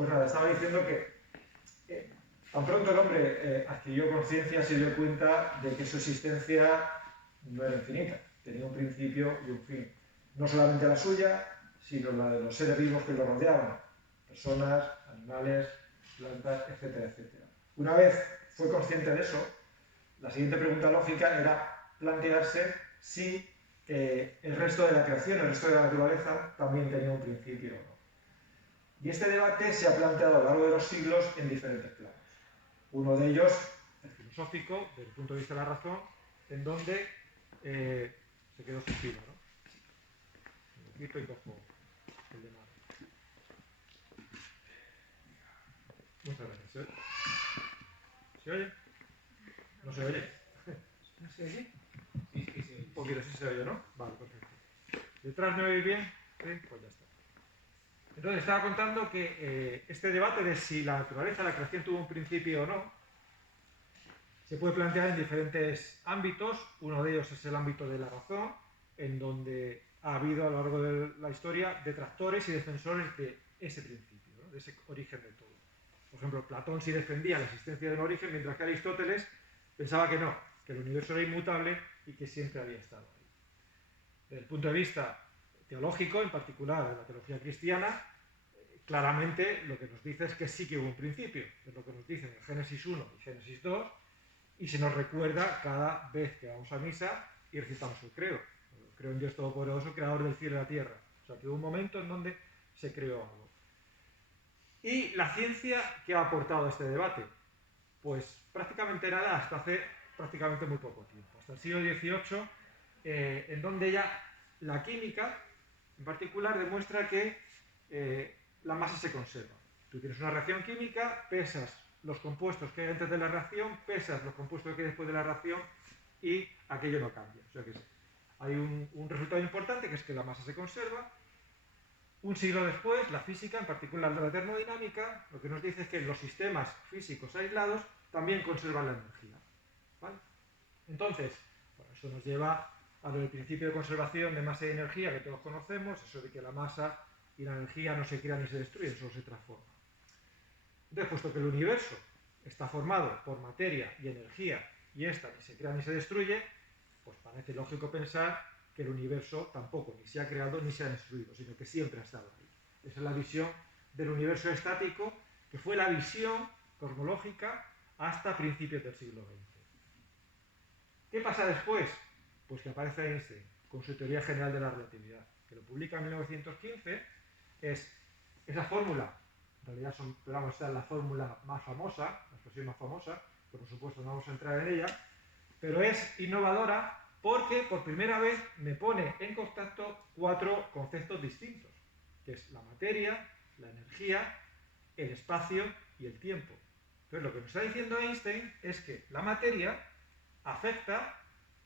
Pues nada, estaba diciendo que tan pronto el hombre adquirió conciencia, se dio cuenta de que su existencia no era infinita, tenía un principio y un fin. No solamente la suya, sino la de los seres vivos que lo rodeaban, personas, animales, plantas, etcétera, etcétera. Una vez fue consciente de eso, la siguiente pregunta lógica era plantearse si el resto de la creación, el resto de la naturaleza, también tenía un principio o no. Y este debate se ha planteado a lo largo de los siglos en diferentes planos. Uno de ellos, el filosófico, desde el punto de vista de la razón, en donde se quedó sin pila, ¿no? Lo quito y cojo el de mano. Muchas gracias. ¿Se oye? ¿No se oye? ¿No se oye? Sí, sí, sí. Un poquito, sí se oye, ¿no? Vale, perfecto. ¿Detrás me oís bien? Sí, pues ya está. Entonces estaba contando que este debate de si la naturaleza, la creación tuvo un principio o no, se puede plantear en diferentes ámbitos. Uno de ellos es el ámbito de la razón, en donde ha habido a lo largo de la historia detractores y defensores de ese principio, ¿no? De ese origen de todo. Por ejemplo, Platón sí defendía la existencia de un origen, mientras que Aristóteles pensaba que no, que el universo era inmutable y que siempre había estado ahí. Desde el punto de vista teológico, en particular de la teología cristiana, claramente lo que nos dice es que sí que hubo un principio, es lo que nos dicen en Génesis 1 y Génesis 2, y se nos recuerda cada vez que vamos a misa y recitamos el creo. Creo en Dios Todopoderoso, creador del cielo y la tierra. O sea, que hubo un momento en donde se creó algo. ¿Y la ciencia qué ha aportado a este debate? Pues prácticamente nada hasta hace prácticamente muy poco tiempo. Hasta el siglo XVIII, en donde ya la química, en particular, demuestra que la masa se conserva. Tú tienes una reacción química, pesas los compuestos que hay antes de la reacción, pesas los compuestos que hay después de la reacción y aquello no cambia. O sea que hay un resultado importante, que es que la masa se conserva. Un siglo después, la física, en particular la termodinámica, lo que nos dice es que los sistemas físicos aislados también conservan la energía. ¿Vale? Entonces, bueno, eso nos lleva a lo del principio de conservación de masa y energía que todos conocemos, eso de que la masa y la energía no se crean ni se destruyen, solo se transforman. Entonces, puesto que el universo está formado por materia y energía y esta ni se crea ni se destruye, pues parece lógico pensar que el universo tampoco ni se ha creado ni se ha destruido, sino que siempre ha estado ahí. Esa es la visión del universo estático, que fue la visión cosmológica hasta principios del siglo XX. ¿Qué pasa después? Pues que aparece Einstein con su teoría general de la relatividad, que lo publica en 1915, es esa fórmula, en realidad vamos a estar la fórmula más famosa, la expresión más famosa, por supuesto no vamos a entrar en ella, pero es innovadora porque por primera vez me pone en contacto 4 conceptos distintos, que es la materia, la energía, el espacio y el tiempo. Entonces lo que nos está diciendo Einstein es que la materia afecta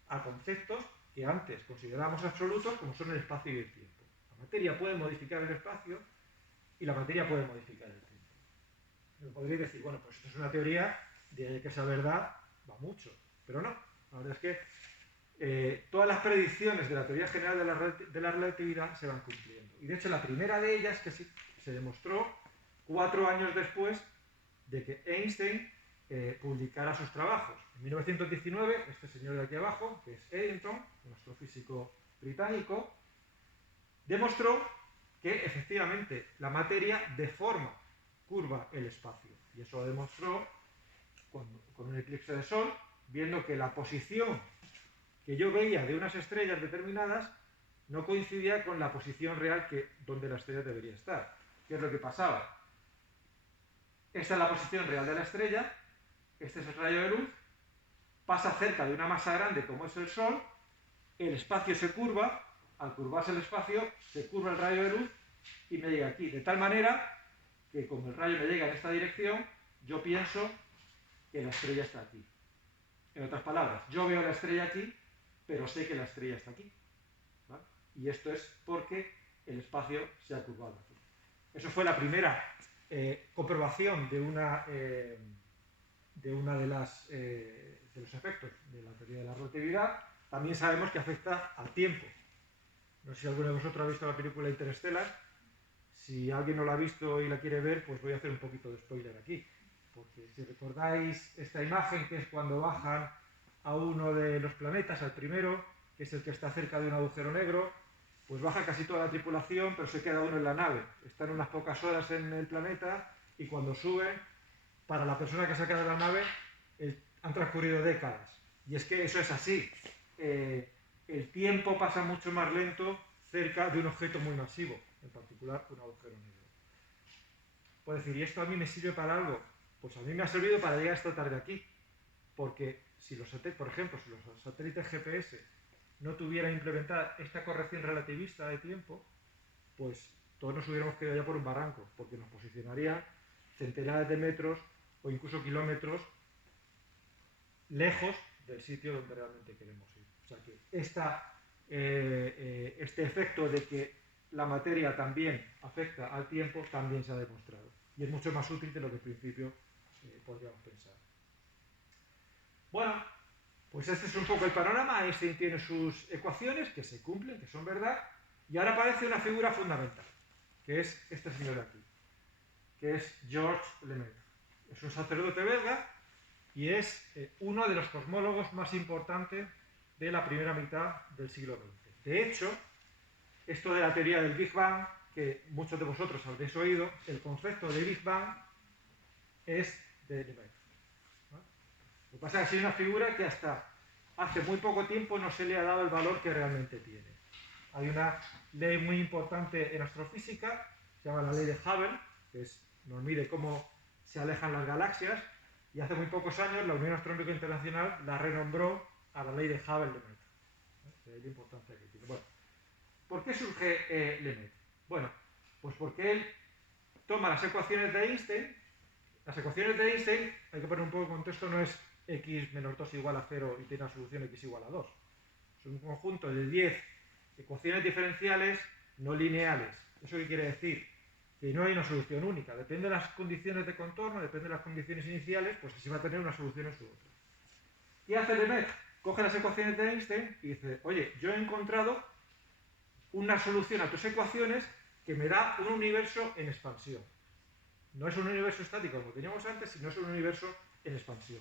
a conceptos que antes considerábamos absolutos, como son el espacio y el tiempo. La materia puede modificar el espacio y la materia puede modificar el tiempo. Me podréis decir, bueno, pues esto es una teoría de que esa verdad va mucho, pero no. La verdad es que todas las predicciones de la teoría general de la relatividad se van cumpliendo. Y de hecho la primera de ellas que se demostró 4 años después de que Einstein publicara sus trabajos. En 1919, este señor de aquí abajo, que es Eddington, un astrofísico británico, demostró que efectivamente la materia deforma, curva el espacio. Y eso lo demostró con un eclipse de sol, viendo que la posición que yo veía de unas estrellas determinadas no coincidía con la posición real donde la estrella debería estar. ¿Qué es lo que pasaba? Esta es la posición real de la estrella, este es el rayo de luz, pasa cerca de una masa grande como es el Sol, el espacio se curva, al curvarse el espacio se curva el rayo de luz y me llega aquí, de tal manera que como el rayo me llega en esta dirección, yo pienso que la estrella está aquí. En otras palabras, yo veo la estrella aquí, pero sé que la estrella está aquí. ¿Vale? Y esto es porque el espacio se ha curvado aquí. Eso fue la primera comprobación de una de los efectos de la teoría de la relatividad. También sabemos que afecta al tiempo. No sé si alguno de vosotros ha visto la película Interstellar. Si alguien no la ha visto y la quiere ver, pues voy a hacer un poquito de spoiler aquí. Porque si recordáis esta imagen, que es cuando bajan a uno de los planetas, al primero, que es el que está cerca de un agujero negro, pues baja casi toda la tripulación, pero se queda uno en la nave. Están unas pocas horas en el planeta y cuando suben, para la persona que se ha quedado en la nave, han transcurrido décadas. Y es que eso es así. El tiempo pasa mucho más lento cerca de un objeto muy masivo, en particular un agujero negro. Puedo decir, ¿y esto a mí me sirve para algo? Pues a mí me ha servido para llegar esta tarde aquí. Porque si los satélites, por ejemplo, si los satélites GPS no tuvieran implementada esta corrección relativista de tiempo, pues todos nos hubiéramos quedado ya por un barranco, porque nos posicionaría centenares de metros o incluso kilómetros lejos del sitio donde realmente queremos ir. O sea que este efecto de que la materia también afecta al tiempo también se ha demostrado. Y es mucho más útil de lo que en principio podríamos pensar. Bueno, pues este es un poco el panorama. Einstein tiene sus ecuaciones que se cumplen, que son verdad, y ahora aparece una figura fundamental, que es este señor de aquí, que es Georges Lemaitre. Es un sacerdote belga y es uno de los cosmólogos más importantes de la primera mitad del siglo XX. De hecho, esto de la teoría del Big Bang, que muchos de vosotros habréis oído, el concepto de Big Bang es de Lemaitre. Lo que pasa es que es una figura que hasta hace muy poco tiempo no se le ha dado el valor que realmente tiene. Hay una ley muy importante en astrofísica, se llama la ley de Hubble, que nos mide cómo se alejan las galaxias, y hace muy pocos años la Unión Astronómica Internacional la renombró a la ley de Hubble-Lemaitre. De ahí la importancia que tiene. Bueno, ¿por qué surge Lemaitre? Bueno, pues porque él toma las ecuaciones de Einstein. Las ecuaciones de Einstein, hay que poner un poco de contexto, no es x menos 2 igual a 0 y tiene una solución x igual a 2. Es un conjunto de 10 ecuaciones diferenciales no lineales. ¿Eso qué quiere decir? Que no hay una solución única. Depende de las condiciones de contorno, depende de las condiciones iniciales, pues así va a tener una solución en su otra. ¿Qué hace Lemaitre? Coge las ecuaciones de Einstein y dice, oye, yo he encontrado una solución a tus ecuaciones que me da un universo en expansión. No es un universo estático como teníamos antes, sino es un universo en expansión.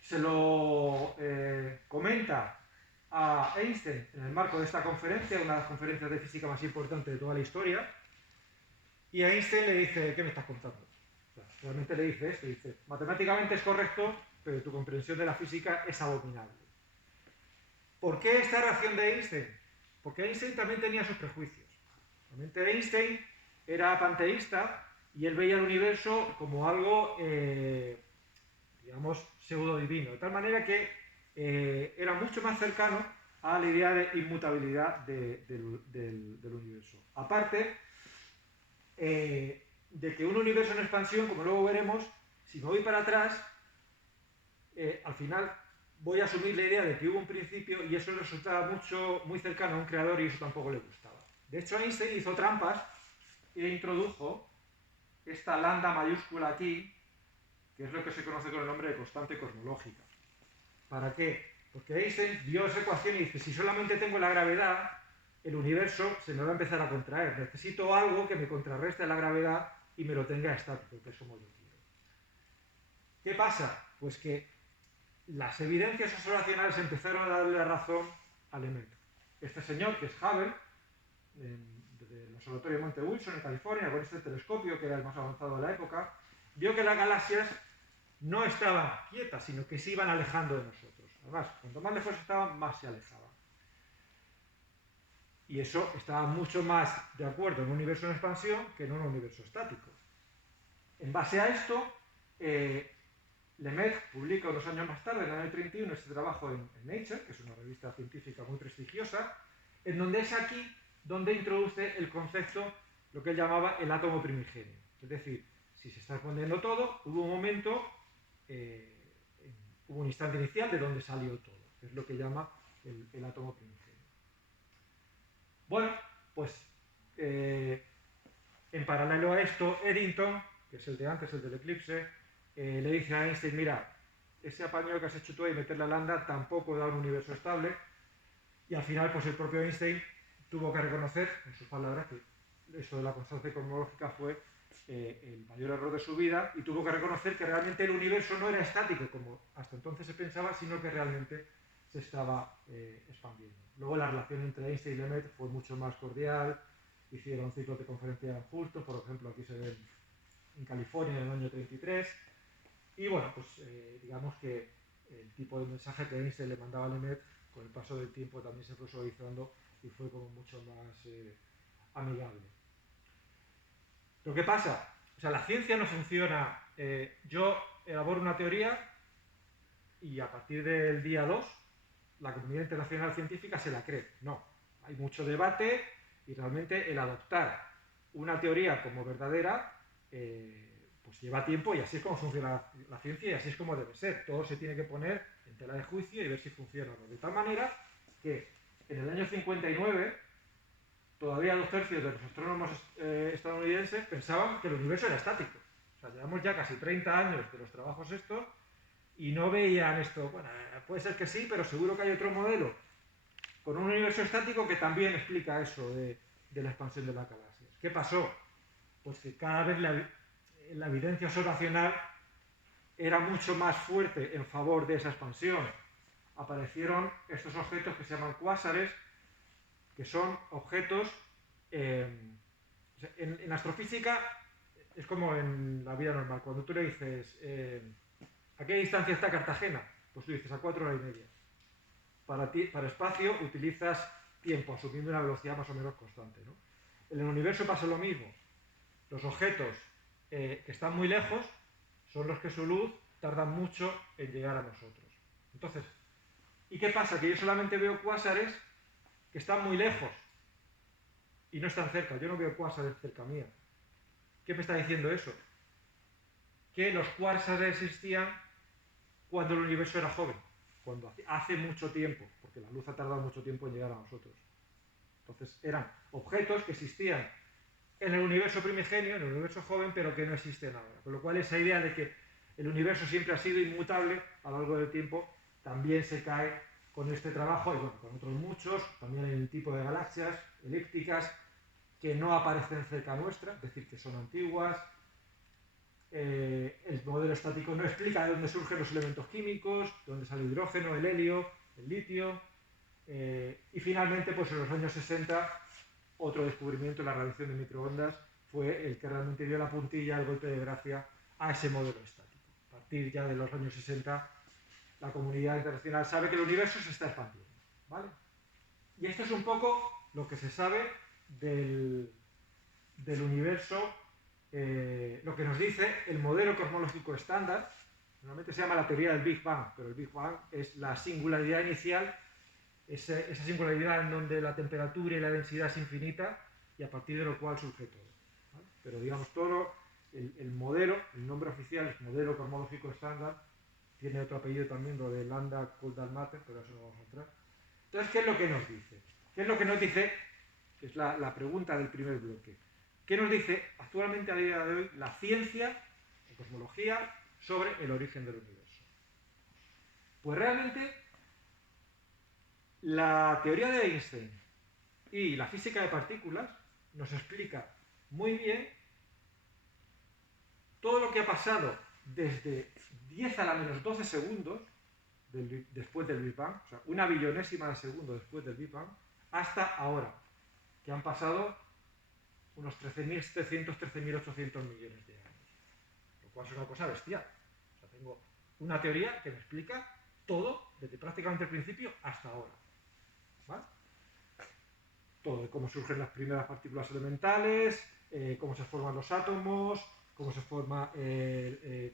Se lo comenta a Einstein en el marco de esta conferencia, una de las conferencias de física más importantes de toda la historia, y a Einstein le dice, ¿qué me estás contando? O sea, realmente le dice esto, dice, matemáticamente es correcto, pero tu comprensión de la física es abominable. ¿Por qué esta reacción de Einstein? Porque Einstein también tenía sus prejuicios. Realmente Einstein era panteísta y él veía el universo como algo, digamos, pseudo-divino, de tal manera que era mucho más cercano a la idea de inmutabilidad del universo. Aparte de que un universo en expansión, como luego veremos, si me voy para atrás, al final voy a asumir la idea de que hubo un principio y eso resultaba muy cercano a un creador y eso tampoco le gustaba. De hecho, Einstein hizo trampas e introdujo esta lambda mayúscula aquí, que es lo que se conoce con el nombre de constante cosmológica. ¿Para qué? Porque Einstein vio esa ecuación y dice, si solamente tengo la gravedad, el universo se me va a empezar a contraer. Necesito algo que me contrarreste la gravedad y me lo tenga estático, que es como yo quiero. ¿Qué pasa? Pues que las evidencias observacionales empezaron a darle la razón al Lemaitre. Este señor, que es Hubble, del Observatorio de Monte Wilson, en California, con este telescopio, que era el más avanzado de la época, vio que las galaxias no estaban quietas, sino que se iban alejando de nosotros. Además, cuanto más lejos estaban, más se alejaban. Y eso estaba mucho más de acuerdo en un universo en expansión que en un universo estático. En base a esto, Lemaitre publica unos años más tarde, en el año 31, este trabajo en Nature, que es una revista científica muy prestigiosa, en donde es aquí donde introduce el concepto, lo que él llamaba el átomo primigenio. Es decir, si se está respondiendo todo, hubo un momento, hubo un instante inicial de donde salió todo, que es lo que llama el átomo primigenio. Bueno, pues en paralelo a esto, Eddington, que es el de antes, el del eclipse, le dice a Einstein, mira, ese apaño que has hecho tú y meter la lambda tampoco da un universo estable, y al final pues el propio Einstein tuvo que reconocer, en sus palabras, que eso de la constancia cosmológica fue el mayor error de su vida, y tuvo que reconocer que realmente el universo no era estático, como hasta entonces se pensaba, sino que realmente se estaba expandiendo. Luego la relación entre Einstein y Lemaitre fue mucho más cordial, hicieron ciclos de conferencia en Houston, por ejemplo, aquí se ven en California en el año 33, y bueno, pues digamos que el tipo de mensaje que Einstein le mandaba a Lemaitre con el paso del tiempo también se fue suavizando y fue como mucho más amigable. Lo que pasa, o sea, la ciencia no funciona, yo elaboro una teoría y a partir del día 2 la comunidad internacional científica se la cree. No, hay mucho debate y realmente el adoptar una teoría como verdadera pues lleva tiempo, y así es como funciona la ciencia y así es como debe ser. Todo se tiene que poner en tela de juicio y ver si funciona o no. De tal manera que en el año 59 todavía 2/3 de los astrónomos estadounidenses pensaban que el universo era estático. O sea, llevamos ya casi 30 años de los trabajos estos y no veían esto. Bueno, puede ser que sí, pero seguro que hay otro modelo con un universo estático que también explica eso de la expansión de las galaxias. ¿Qué pasó? Pues que cada vez la evidencia observacional era mucho más fuerte en favor de esa expansión. Aparecieron estos objetos que se llaman cuásares, que son objetos en astrofísica es como en la vida normal. Cuando tú le dices ¿a qué distancia está Cartagena? Pues tú dices a 4 horas y media. Para espacio utilizas tiempo, asumiendo una velocidad más o menos constante, ¿no? En el universo pasa lo mismo. Los objetos que están muy lejos son los que su luz tarda mucho en llegar a nosotros. Entonces, ¿y qué pasa? Que yo solamente veo cuásares que están muy lejos y no están cerca. Yo no veo cuásares cerca mía. ¿Qué me está diciendo eso? Que los cuásares existían cuando el universo era joven, cuando hace mucho tiempo, porque la luz ha tardado mucho tiempo en llegar a nosotros. Entonces eran objetos que existían en el universo primigenio, en el universo joven, pero que no existen ahora. Con lo cual esa idea de que el universo siempre ha sido inmutable a lo largo del tiempo también se cae con este trabajo y bueno, con otros muchos. También hay un tipo de galaxias elípticas que no aparecen cerca nuestra, es decir, que son antiguas. El modelo estático no explica de dónde surgen los elementos químicos, de dónde sale el hidrógeno, el helio, el litio. Y finalmente, pues en los años 60, otro descubrimiento, la radiación de microondas, fue el que realmente dio la puntilla, el golpe de gracia a ese modelo estático. A partir ya de los años 60, la comunidad internacional sabe que el universo se está expandiendo, ¿vale? Y esto es un poco lo que se sabe del universo, lo que nos dice el modelo cosmológico estándar. Normalmente se llama la teoría del Big Bang, pero el Big Bang es la singularidad inicial, esa singularidad en donde la temperatura y la densidad es infinita y a partir de lo cual surge todo, ¿vale? Pero digamos, todo el modelo, el nombre oficial es modelo cosmológico estándar, tiene otro apellido también, lo de Lambda Coulomb Matter, pero eso no vamos a entrar. Entonces, ¿qué es lo que nos dice? ¿Qué es lo que nos dice? Que es la pregunta del primer bloque. ¿Qué nos dice actualmente a día de hoy la ciencia, la cosmología, sobre el origen del universo? Pues realmente la teoría de Einstein y la física de partículas nos explica muy bien todo lo que ha pasado desde 10 a la menos 12 segundos después del Big Bang, o sea, una billonésima de segundo después del Big Bang, hasta ahora, que han pasado unos 13.700, 13.800 millones de años. Lo cual es una cosa bestial. O sea, tengo una teoría que me explica todo, desde prácticamente el principio hasta ahora. ¿Vale? Todo, de cómo surgen las primeras partículas elementales, cómo se forman los átomos, cómo se forma,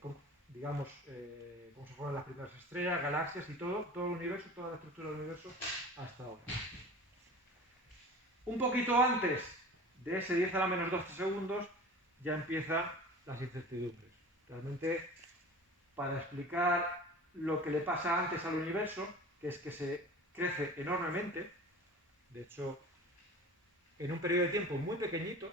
cómo se forman las primeras estrellas, galaxias y todo el universo, toda la estructura del universo hasta ahora. Un poquito antes de ese 10 a la menos 12 segundos ya empiezan las incertidumbres. Realmente, para explicar lo que le pasa antes al universo, que es que se crece enormemente, de hecho, en un periodo de tiempo muy pequeñito,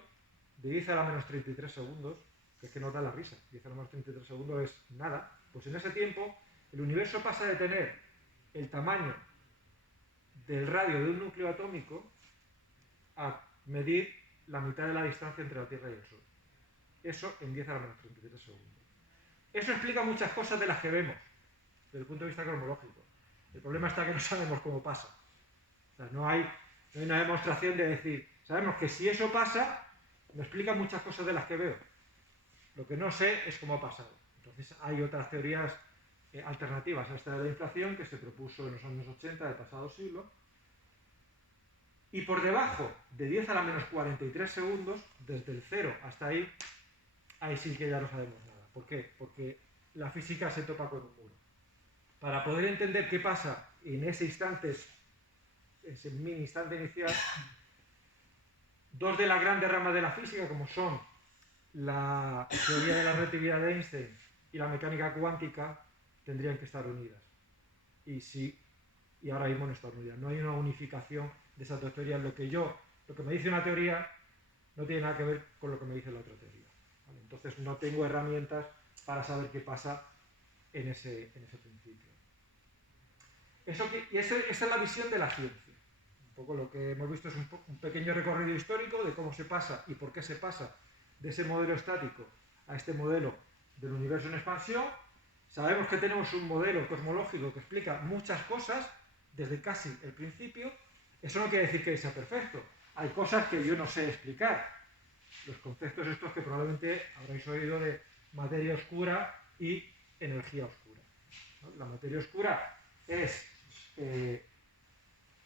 de 10 a la menos 33 segundos, que es que nos da la risa, 10 a la menos 33 segundos es nada, pues en ese tiempo el universo pasa de tener el tamaño del radio de un núcleo atómico a medir la mitad de la distancia entre la Tierra y el Sol. Eso en 10 a la menos 33 segundos. Eso explica muchas cosas de las que vemos, desde el punto de vista cosmológico. El problema está que no sabemos cómo pasa. O sea, no hay una demostración de decir, sabemos que si eso pasa, me explica muchas cosas de las que veo. Lo que no sé es cómo ha pasado. Entonces hay otras teorías alternativas a esta de la inflación que se propuso en los años 80 del pasado siglo. Y por debajo de 10 a la menos 43 segundos, desde el 0 hasta ahí sí que ya no sabemos nada. ¿Por qué? Porque la física se topa con un muro. Para poder entender qué pasa en ese instante, ese mini instante inicial, dos de las grandes ramas de la física, como son la teoría de la relatividad de Einstein y la mecánica cuántica, tendrían que estar unidas. Y ahora mismo no están unidas. No hay una unificación de esas dos teorías. Lo que me dice una teoría no tiene nada que ver con lo que me dice la otra teoría. ¿Vale? Entonces no tengo herramientas para saber qué pasa en ese principio. Esa es la visión de la ciencia. Un poco lo que hemos visto es un pequeño recorrido histórico de cómo se pasa y por qué se pasa de ese modelo estático a este modelo del universo en expansión. Sabemos que tenemos un modelo cosmológico que explica muchas cosas desde casi el principio. Eso no quiere decir que sea perfecto. Hay cosas que yo no sé explicar. Los conceptos estos que probablemente habréis oído de materia oscura y energía oscura. ¿No? La materia oscura es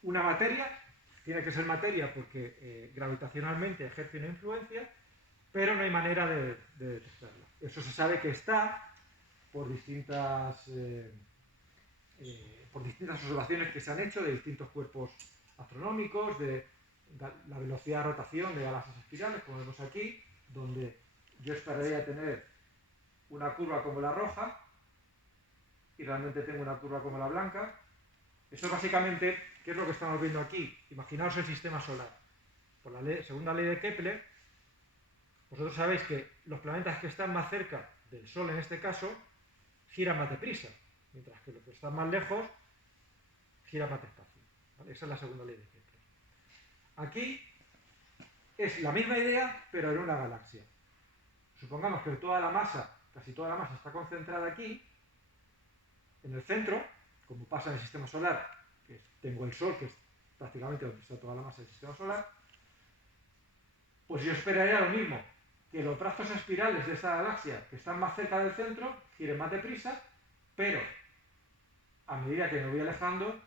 una materia, tiene que ser materia porque gravitacionalmente ejerce una influencia, pero no hay manera de detectarla. Eso se sabe que está por distintas observaciones que se han hecho de distintos cuerpos astronómicos, de la velocidad de rotación de galaxias espirales, como vemos aquí, donde yo esperaría tener una curva como la roja y realmente tengo una curva como la blanca. Eso básicamente, ¿qué es lo que estamos viendo aquí? Imaginaos el sistema solar. Por la segunda ley de Kepler, vosotros sabéis que los planetas que están más cerca del Sol, en este caso, giran más deprisa, mientras que los que están más lejos giran más despacio. ¿Vale? Esa es la segunda ley de Kepler. Aquí es la misma idea, pero en una galaxia. Supongamos que toda la masa, casi toda la masa, está concentrada aquí, en el centro, como pasa en el sistema solar, que tengo el Sol, que es prácticamente donde está toda la masa del sistema solar, pues yo esperaría lo mismo, que los trazos espirales de esa galaxia que están más cerca del centro giren más deprisa, pero a medida que me voy alejando,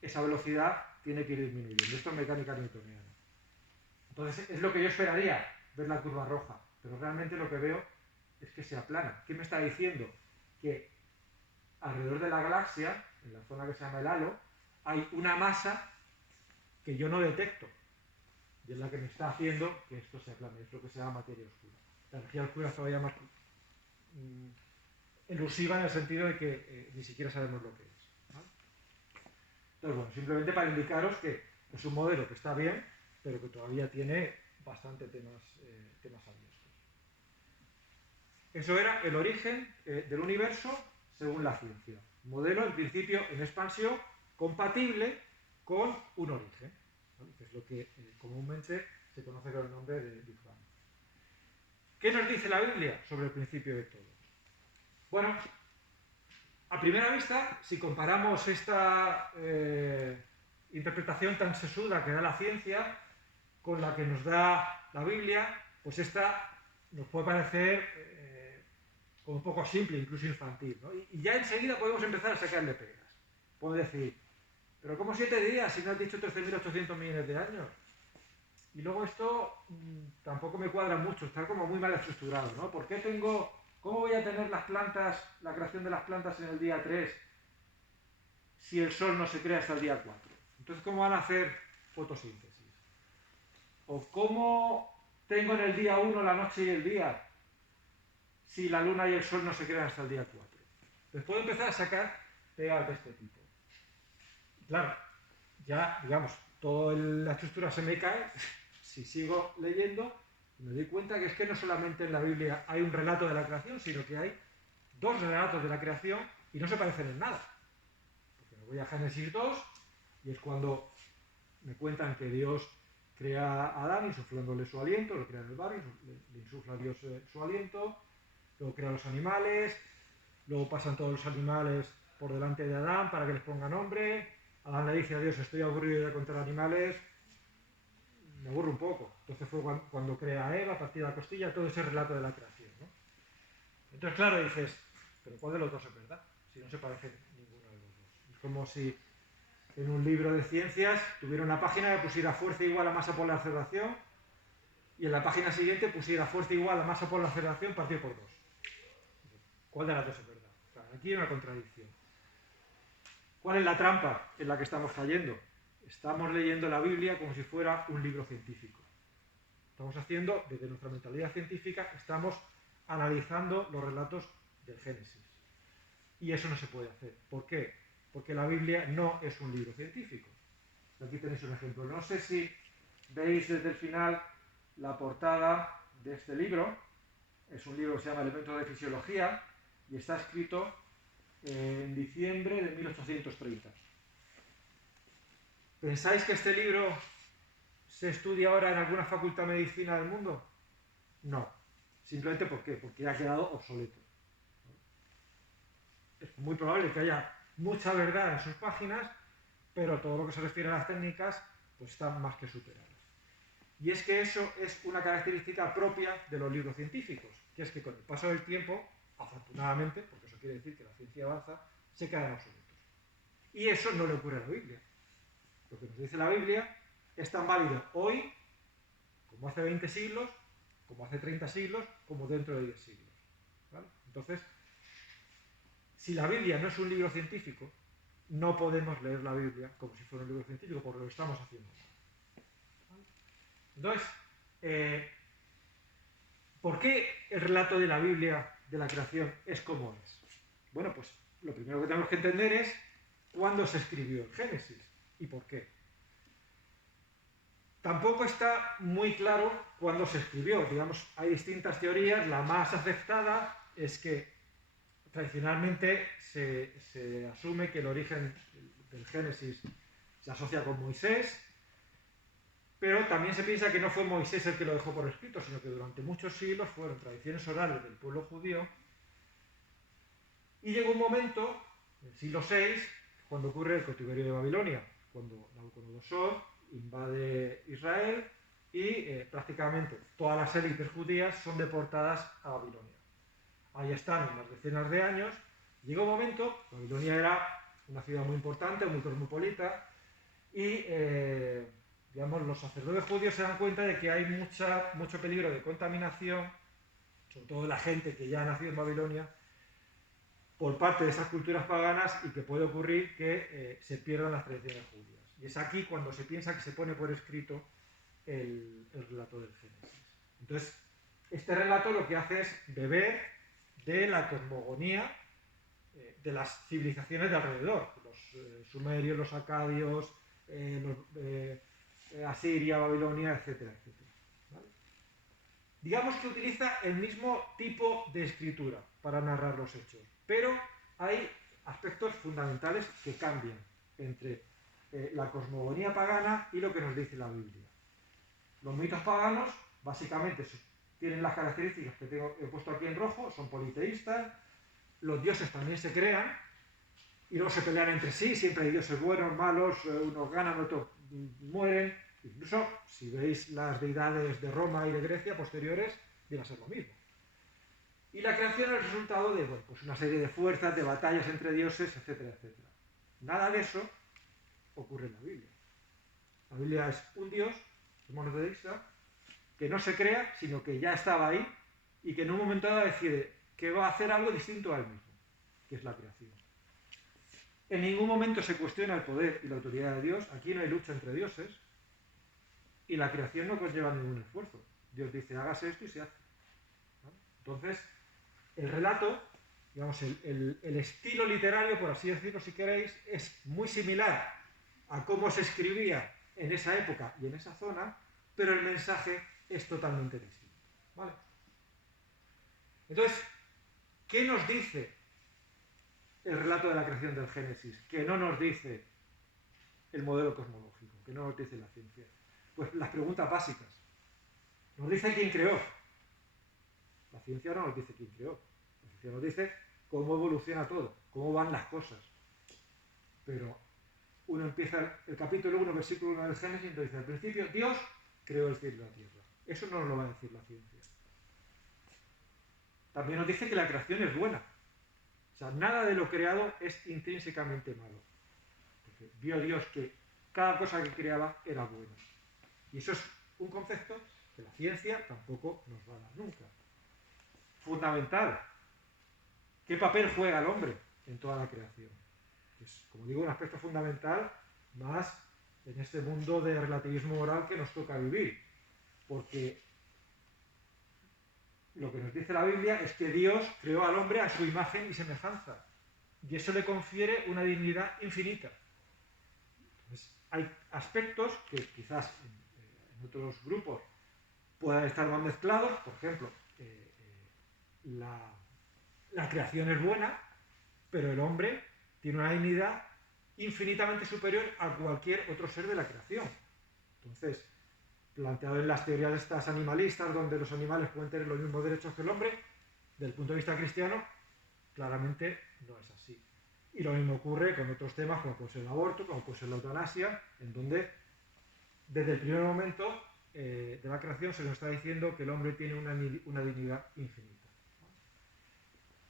esa velocidad tiene que ir disminuyendo. Esto es mecánica newtoniana. Entonces es lo que yo esperaría, ver la curva roja, pero realmente lo que veo es que se aplana. ¿Qué me está diciendo? Que alrededor de la galaxia, en la zona que se llama el halo, hay una masa que yo no detecto. Y es la que me está haciendo que esto se aplane. Es lo que se llama materia oscura. La energía oscura es todavía más elusiva en el sentido de que ni siquiera sabemos lo que es. ¿Vale? Entonces, bueno, simplemente para indicaros que es un modelo que está bien, pero que todavía tiene bastante temas abiertos. Eso era el origen del universo según la ciencia. Modelo, en principio, en expansión, compatible con un origen, ¿vale? Que es lo que comúnmente se conoce con el nombre de Big Bang. ¿Qué nos dice la Biblia sobre el principio de todo? Bueno, a primera vista, si comparamos esta interpretación tan sesuda que da la ciencia con la que nos da la Biblia, pues esta nos puede parecer como un poco simple, incluso infantil, ¿no? Y ya enseguida podemos empezar a sacarle pegas. Podemos decir, pero ¿cómo 7 días si no has dicho 13.800 millones de años? Y luego esto tampoco me cuadra mucho, está como muy mal estructurado, ¿no? ¿Cómo voy a tener las plantas, la creación de las plantas en el día 3 si el Sol no se crea hasta el día 4? Entonces, ¿cómo van a hacer fotosíntesis? ¿O cómo tengo en el día 1 la noche y el día si la Luna y el Sol no se crean hasta el día 4? Entonces puedo empezar a sacar pegas de este tipo. Claro, ya, digamos, toda la estructura se me cae si sigo leyendo. Me doy cuenta que es que no solamente en la Biblia hay un relato de la creación, sino que hay 2 relatos de la creación y no se parecen en nada. Porque me voy a Génesis 2 y es cuando me cuentan que Dios crea a Adán insuflándole su aliento, lo crea en el barrio, le insufla a Dios su aliento, luego crea a los animales, luego pasan todos los animales por delante de Adán para que les ponga nombre. Adán le dice a Dios, estoy aburrido de contar animales, me aburro un poco. Entonces fue cuando crea a Eva, a partir de la costilla, todo ese relato de la creación, ¿no? Entonces, claro, dices, pero ¿cuál de los dos es verdad? Si no se parece ninguno de los dos. Es como si en un libro de ciencias tuviera una página que pusiera fuerza igual a masa por la aceleración y en la página siguiente pusiera fuerza igual a masa por la aceleración partido por 2. ¿Cuál de las dos es verdad? O sea, aquí hay una contradicción. ¿Cuál es la trampa en la que estamos cayendo? Estamos leyendo la Biblia como si fuera un libro científico. Estamos haciendo, desde nuestra mentalidad científica, estamos analizando los relatos del Génesis. Y eso no se puede hacer. ¿Por qué? Porque la Biblia no es un libro científico. Aquí tenéis un ejemplo. No sé si veis desde el final la portada de este libro. Es un libro que se llama Elementos de Fisiología y está escrito en diciembre de 1830. ¿Pensáis que este libro se estudia ahora en alguna facultad de medicina del mundo? No. Simplemente ¿por qué? Porque ya ha quedado obsoleto. Es muy probable que haya mucha verdad en sus páginas, pero todo lo que se refiere a las técnicas pues están más que superadas. Y es que eso es una característica propia de los libros científicos, que es que con el paso del tiempo, afortunadamente, porque eso quiere decir que la ciencia avanza, se quedan obsoletos. Y eso no le ocurre a la Biblia. Lo que nos dice la Biblia es tan válido hoy, como hace 20 siglos, como hace 30 siglos, como dentro de 10 siglos. ¿Vale? Entonces, si la Biblia no es un libro científico, no podemos leer la Biblia como si fuera un libro científico, porque lo estamos haciendo. ¿Vale? Entonces, ¿por qué el relato de la Biblia de la creación es como es? Bueno, pues lo primero que tenemos que entender es cuándo se escribió el Génesis y por qué. Tampoco está muy claro cuándo se escribió. Digamos, hay distintas teorías. La más aceptada es que tradicionalmente se asume que el origen del Génesis se asocia con Moisés, pero también se piensa que no fue Moisés el que lo dejó por escrito, sino que durante muchos siglos fueron tradiciones orales del pueblo judío. Y llegó un momento, en el siglo VI, cuando ocurre el cautiverio de Babilonia, cuando Nabucodonosor invade Israel y prácticamente todas las élites judías son deportadas a Babilonia. Ahí están unas decenas de años. Llegó un momento, Babilonia era una ciudad muy importante, muy cosmopolita, y digamos, los sacerdotes judíos se dan cuenta de que hay mucho peligro de contaminación, sobre todo de la gente que ya ha nacido en Babilonia, por parte de esas culturas paganas y que puede ocurrir que se pierdan las tradiciones judías. Y es aquí cuando se piensa que se pone por escrito el relato del Génesis. Entonces, este relato lo que hace es beber de la cosmogonía de las civilizaciones de alrededor, los sumerios, los acadios, Asiria, Babilonia, etcétera, etcétera. ¿Vale? Digamos que utiliza el mismo tipo de escritura para narrar los hechos, pero hay aspectos fundamentales que cambian entre la cosmogonía pagana y lo que nos dice la Biblia. Los mitos paganos, básicamente, tienen las características que he puesto aquí en rojo, son politeístas, los dioses también se crean y luego se pelean entre sí, siempre hay dioses buenos, malos, unos ganan, otros mueren. Incluso, si veis las deidades de Roma y de Grecia posteriores, viene a ser lo mismo. Y la creación es el resultado de pues una serie de fuerzas, de batallas entre dioses, etcétera, etcétera. Nada de eso ocurre en la Biblia. La Biblia es un Dios, es monoteísta, que no se crea, sino que ya estaba ahí y que en un momento dado decide que va a hacer algo distinto a él mismo, que es la creación. En ningún momento se cuestiona el poder y la autoridad de Dios. Aquí no hay lucha entre dioses y la creación no conlleva ningún esfuerzo. Dios dice, hágase esto y se hace. ¿Vale? Entonces, el relato, digamos, el estilo literario, por así decirlo si queréis, es muy similar a cómo se escribía en esa época y en esa zona, pero el mensaje es totalmente distinto. ¿Vale? Entonces, ¿qué nos dice el relato de la creación del Génesis? Que no nos dice el modelo cosmológico, que no nos dice la ciencia. Pues las preguntas básicas. Nos dice quién creó. La ciencia no nos dice quién creó. La ciencia nos dice cómo evoluciona todo, cómo van las cosas. Pero uno empieza el capítulo 1, versículo 1 del Génesis, y entonces dice, al principio Dios creó el cielo y la tierra. Eso no nos lo va a decir la ciencia. También nos dice que la creación es buena. O sea, nada de lo creado es intrínsecamente malo. Porque vio Dios que cada cosa que creaba era buena. Y eso es un concepto que la ciencia tampoco nos va a dar nunca. Fundamental. ¿Qué papel juega el hombre en toda la creación? Pues, como digo, un aspecto fundamental más en este mundo de relativismo moral que nos toca vivir. Porque lo que nos dice la Biblia es que Dios creó al hombre a su imagen y semejanza. Y eso le confiere una dignidad infinita. Entonces, hay aspectos que quizás en otros grupos puedan estar más mezclados. Por ejemplo, la creación es buena, pero el hombre tiene una dignidad infinitamente superior a cualquier otro ser de la creación. Entonces, planteado en las teorías estas animalistas, donde los animales pueden tener los mismos derechos que el hombre, desde el punto de vista cristiano, claramente no es así. Y lo mismo ocurre con otros temas, como puede ser el aborto, como puede ser la eutanasia, en donde desde el primer momento de la creación se nos está diciendo que el hombre tiene una dignidad infinita.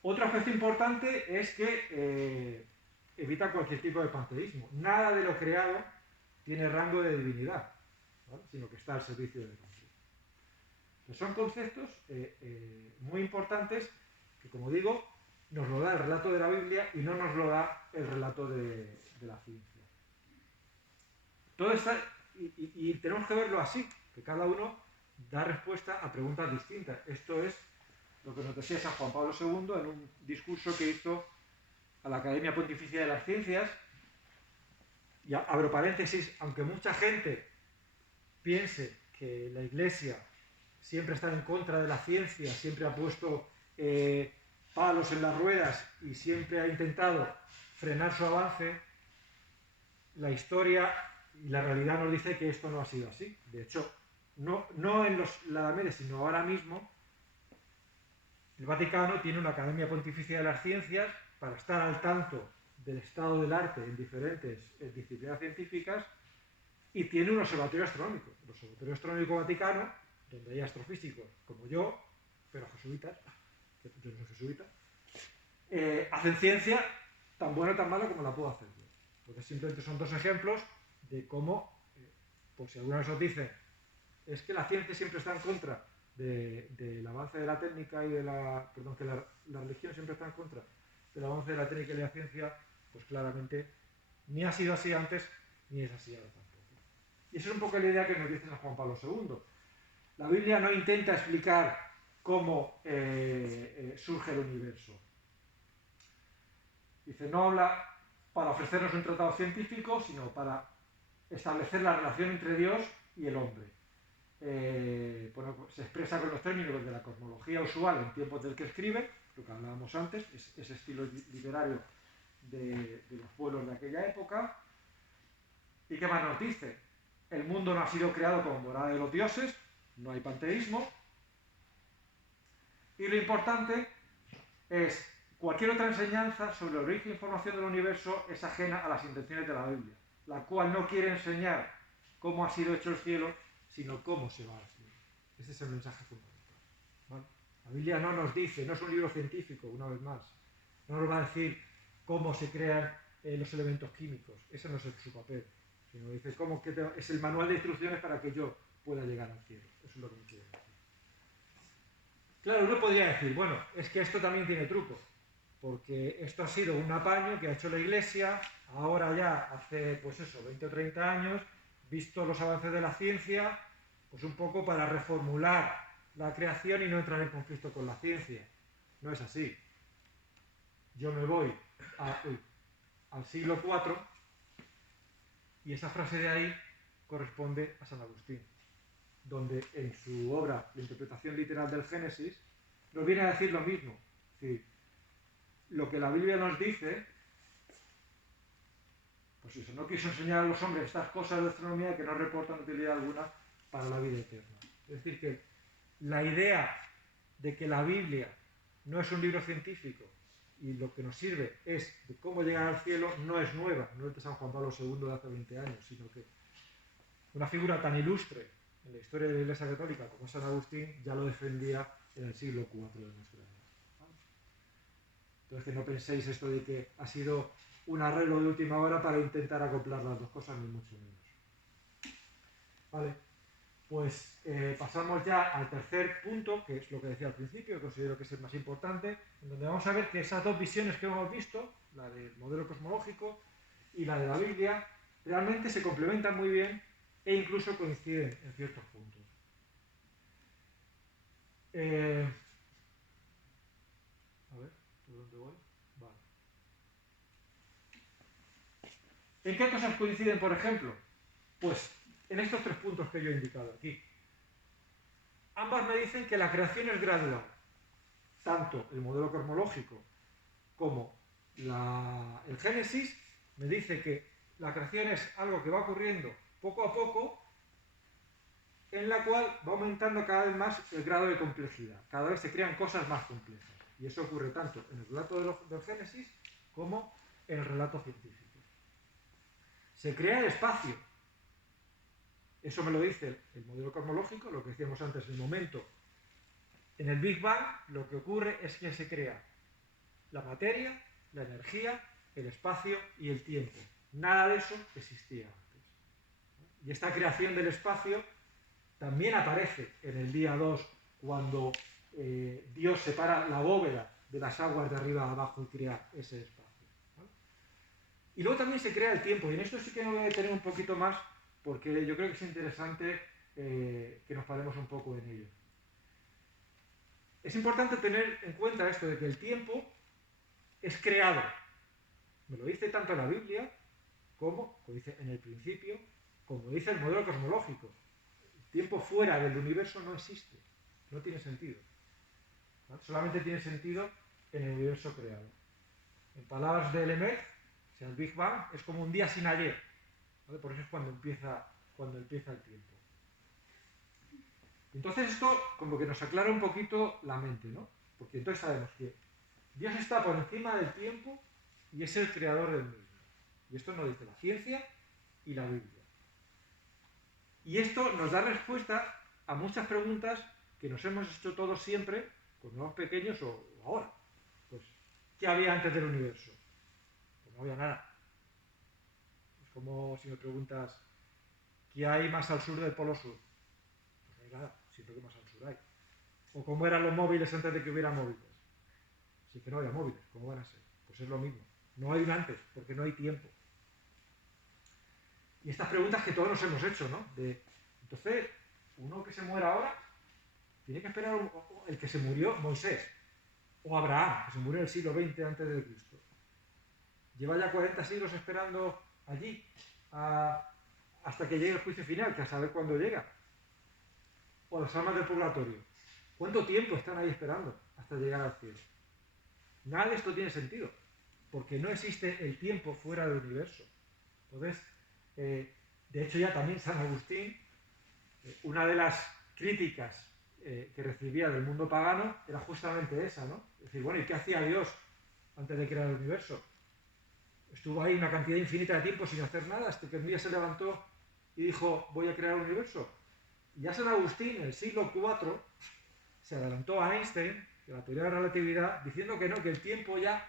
Otro aspecto importante es que evita cualquier tipo de panteísmo. Nada de lo creado tiene rango de divinidad, ¿vale? Sino que está al servicio del hombre. Pues son conceptos muy importantes que, como digo, nos lo da el relato de la Biblia y no nos lo da el relato de la ciencia. Todo está, y tenemos que verlo así, que cada uno da respuesta a preguntas distintas. Esto es lo que nos decía San Juan Pablo II en un discurso que hizo a la Academia Pontificia de las Ciencias. Y abro paréntesis, aunque mucha gente piense que la Iglesia siempre está en contra de la ciencia, siempre ha puesto palos en las ruedas y siempre ha intentado frenar su avance, la historia y la realidad nos dice que esto no ha sido así. De hecho, no en la Edad Media, sino ahora mismo, el Vaticano tiene una Academia Pontificia de las Ciencias para estar al tanto del estado del arte en diferentes disciplinas científicas, y tiene un observatorio astronómico, el Observatorio Astronómico Vaticano, donde hay astrofísicos como yo, pero jesuitas, que yo no soy jesuita, hacen ciencia tan buena o tan mala como la puedo hacer yo. Entonces simplemente son dos ejemplos de cómo, pues si algunos os dicen, es que la ciencia siempre está en contra del avance de la técnica y de perdón, que la religión siempre está en contra del avance de la técnica y de la ciencia, pues claramente ni ha sido así antes, ni es así ahora tampoco. Y esa es un poco la idea que nos dice San Juan Pablo II. La Biblia no intenta explicar cómo surge el universo. Dice, no habla para ofrecernos un tratado científico, sino para establecer la relación entre Dios y el hombre. Bueno, se expresa con los términos de la cosmología usual en tiempos del que escribe, lo que hablábamos antes, ese estilo literario de los pueblos de aquella época. ¿Y qué más nos dice? El mundo no ha sido creado como morada de los dioses, no hay panteísmo. Y lo importante es, cualquier otra enseñanza sobre el origen e información del universo es ajena a las intenciones de la Biblia, la cual no quiere enseñar cómo ha sido hecho el cielo, sino cómo se va al cielo. Ese es el mensaje fundamental. ¿Vale? La Biblia no nos dice, no es un libro científico, una vez más, no nos va a decir cómo se crean los elementos químicos, ese no es su papel, sino dice cómo es el manual de instrucciones para que yo pueda llegar al cielo. Eso es lo que me quiere decir. Claro, uno podría decir, bueno, es que esto también tiene truco, porque esto ha sido un apaño que ha hecho la Iglesia, ahora ya hace, pues eso, 20 o 30 años, visto los avances de la ciencia, pues un poco para reformular la creación y no entrar en conflicto con la ciencia. No es así. Yo me voy al siglo IV y esa frase de ahí corresponde a San Agustín, donde en su obra La interpretación literal del Génesis nos viene a decir lo mismo. Es decir, lo que la Biblia nos dice, pues eso, no quiso enseñar a los hombres estas cosas de astronomía que no reportan utilidad alguna para la vida eterna. Es decir, que la idea de que la Biblia no es un libro científico y lo que nos sirve es de cómo llegar al cielo no es nueva, no es de San Juan Pablo II de hace 20 años, sino que una figura tan ilustre en la historia de la Iglesia Católica como San Agustín ya lo defendía en el siglo IV de nuestra era. Entonces, que no penséis esto de que ha sido un arreglo de última hora para intentar acoplar las dos cosas, ni mucho menos. Vale, pues pasamos ya al tercer punto, que es lo que decía al principio, que considero que es el más importante, en donde vamos a ver que esas dos visiones que hemos visto, la del modelo cosmológico y la de la Biblia, realmente se complementan muy bien e incluso coinciden en ciertos puntos. A ver, ¿por dónde voy? Vale. ¿En qué cosas coinciden, por ejemplo? Pues en estos tres puntos que yo he indicado aquí. Ambas me dicen que la creación es gradual. Tanto el modelo cosmológico como el Génesis me dice que la creación es algo que va ocurriendo poco a poco, en la cual va aumentando cada vez más el grado de complejidad. Cada vez se crean cosas más complejas. Y eso ocurre tanto en el relato del Génesis como en el relato científico. Se crea el espacio. Eso me lo dice el modelo cosmológico, lo que decíamos antes, el momento. En el Big Bang lo que ocurre es que se crea la materia, la energía, el espacio y el tiempo. Nada de eso existía antes. Y esta creación del espacio también aparece en el día 2, cuando Dios separa la bóveda de las aguas de arriba a abajo y crea ese espacio. ¿Vale? Y luego también se crea el tiempo, y en esto sí que me voy a detener un poquito más, porque yo creo que es interesante que nos paremos un poco en ello. Es importante tener en cuenta esto de que el tiempo es creado. Me lo dice tanto la Biblia como dice en el principio, como dice el modelo cosmológico. El tiempo fuera del universo no existe, no tiene sentido. ¿Vale? Solamente tiene sentido en el universo creado. En palabras de Lemaitre, o sea, el Big Bang es como un día sin ayer. ¿Vale? Por eso es cuando empieza el tiempo. Entonces esto como que nos aclara un poquito la mente, ¿no? Porque entonces sabemos que Dios está por encima del tiempo y es el creador del mismo. Y esto nos dice la ciencia y la Biblia. Y esto nos da respuesta a muchas preguntas que nos hemos hecho todos siempre, cuando éramos pequeños o ahora. Pues, ¿qué había antes del universo? Pues no había nada. Es como si me preguntas, ¿qué hay más al sur del Polo Sur? Pues no hay nada, siempre que más al sur hay. O cómo eran los móviles antes de que hubiera móviles. Sí que no había móviles, ¿cómo van a ser? Pues es lo mismo. No hay un antes, porque no hay tiempo. Y estas preguntas que todos nos hemos hecho, ¿no? Entonces, uno que se muera ahora, tiene que esperar el que se murió, Moisés, o Abraham, que se murió en el siglo XX antes de Cristo. Lleva ya 40 siglos esperando allí hasta que llegue el juicio final, que a saber cuándo llega. O las almas del purgatorio. ¿Cuánto tiempo están ahí esperando hasta llegar al cielo? Nada de esto tiene sentido, porque no existe el tiempo fuera del universo. Entonces, de hecho ya también San Agustín, una de las críticas que recibía del mundo pagano era justamente esa, ¿no? Es decir, bueno, ¿y qué hacía Dios antes de crear el universo? Estuvo ahí una cantidad infinita de tiempo sin hacer nada, hasta que un día se levantó y dijo, voy a crear el universo. Y ya San Agustín, en el siglo IV, se adelantó a Einstein, de la teoría de la relatividad, diciendo que no, que el tiempo ya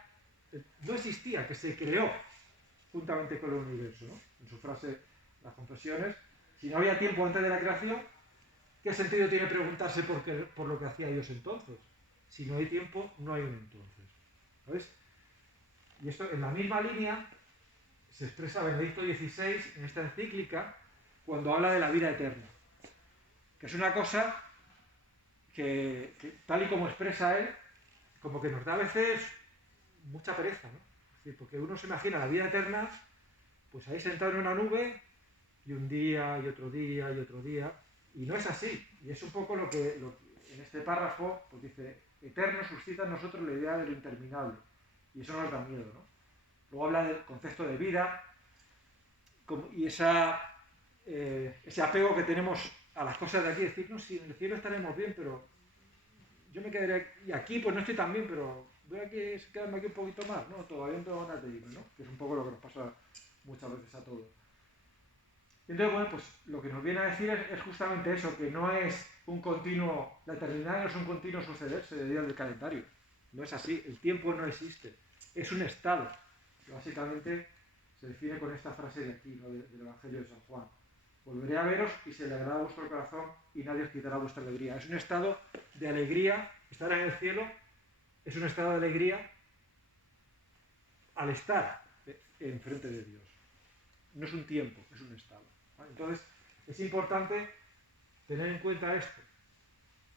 no existía, que se creó juntamente con el universo, ¿no? En su frase, las confesiones, si no había tiempo antes de la creación, ¿qué sentido tiene preguntarse por lo que hacía Dios entonces? Si no hay tiempo, no hay un entonces. ¿Sabes? Y esto, en la misma línea, se expresa Benedicto XVI en esta encíclica cuando habla de la vida eterna. Que es una cosa que tal y como expresa él, como que nos da a veces mucha pereza, ¿no? Es decir, porque uno se imagina la vida eterna, pues ahí sentado en una nube, y un día, y otro día, y otro día, y no es así. Y es un poco lo que en este párrafo, pues dice, eterno suscita en nosotros la idea de lo interminable. Y eso nos da miedo, ¿no? Luego habla del concepto de vida y ese apego que tenemos a las cosas de aquí, decir, no, sí, en el cielo estaremos bien, pero yo me quedaré aquí, pues no estoy tan bien, pero voy a quedarme aquí un poquito más, ¿no? Todavía no tengo ganas de irme, ¿no? Que es un poco lo que nos pasa muchas veces a todos. Y entonces, bueno, pues lo que nos viene a decir es justamente eso, que no es un continuo, la eternidad no es un continuo sucederse de días del calendario. No es así, el tiempo no existe, es un estado. Básicamente se define con esta frase de aquí, ¿no? del Evangelio de San Juan. Volveré a veros y se alegrará vuestro corazón y nadie os quitará vuestra alegría. Es un estado de alegría, estar en el cielo es un estado de alegría al estar enfrente de Dios. No es un tiempo, es un estado. ¿Vale? Entonces, es importante tener en cuenta esto.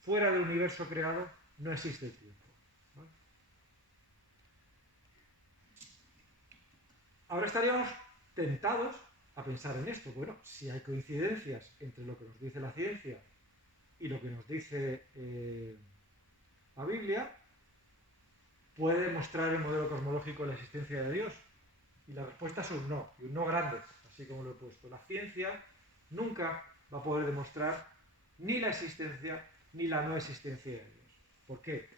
Fuera del universo creado no existe el tiempo. ¿Vale? Ahora estaríamos tentados a pensar en esto. Bueno, si hay coincidencias entre lo que nos dice la ciencia y lo que nos dice la Biblia, ¿puede demostrar el modelo cosmológico la existencia de Dios? Y la respuesta es un no, y un no grande, así como lo he puesto. La ciencia nunca va a poder demostrar ni la existencia ni la no existencia de Dios. ¿Por qué?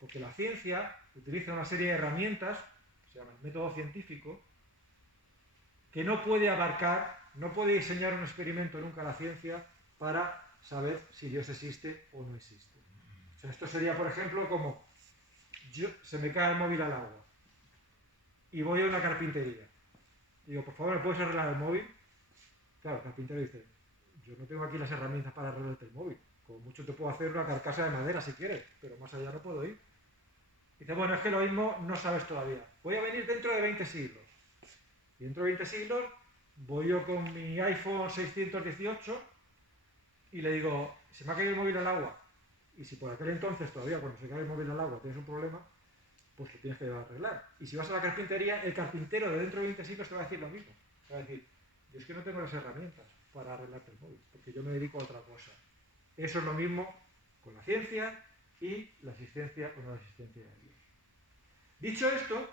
Porque la ciencia utiliza una serie de herramientas, se llama el método científico, que no puede abarcar, no puede diseñar un experimento nunca la ciencia para saber si Dios existe o no existe. O sea, esto sería, por ejemplo, como se me cae el móvil al agua y voy a una carpintería. Digo, por favor, ¿me puedes arreglar el móvil? Claro, el carpintero dice, yo no tengo aquí las herramientas para arreglarte el móvil. Como mucho te puedo hacer una carcasa de madera si quieres, pero más allá no puedo ir. Dice, bueno, es que lo mismo no sabes todavía. Voy a venir dentro de 20 siglos. Y dentro de 20 siglos voy yo con mi iPhone 618 y le digo, se me ha caído el móvil al agua. Y si por aquel entonces todavía cuando se cae el móvil al agua tienes un problema, pues lo tienes que arreglar. Y si vas a la carpintería, el carpintero de dentro de 20 siglos te va a decir lo mismo. Te va a decir, yo es que no tengo las herramientas para arreglarte el móvil, porque yo me dedico a otra cosa. Eso es lo mismo con la ciencia y la existencia o no existencia de Dios. Dicho esto,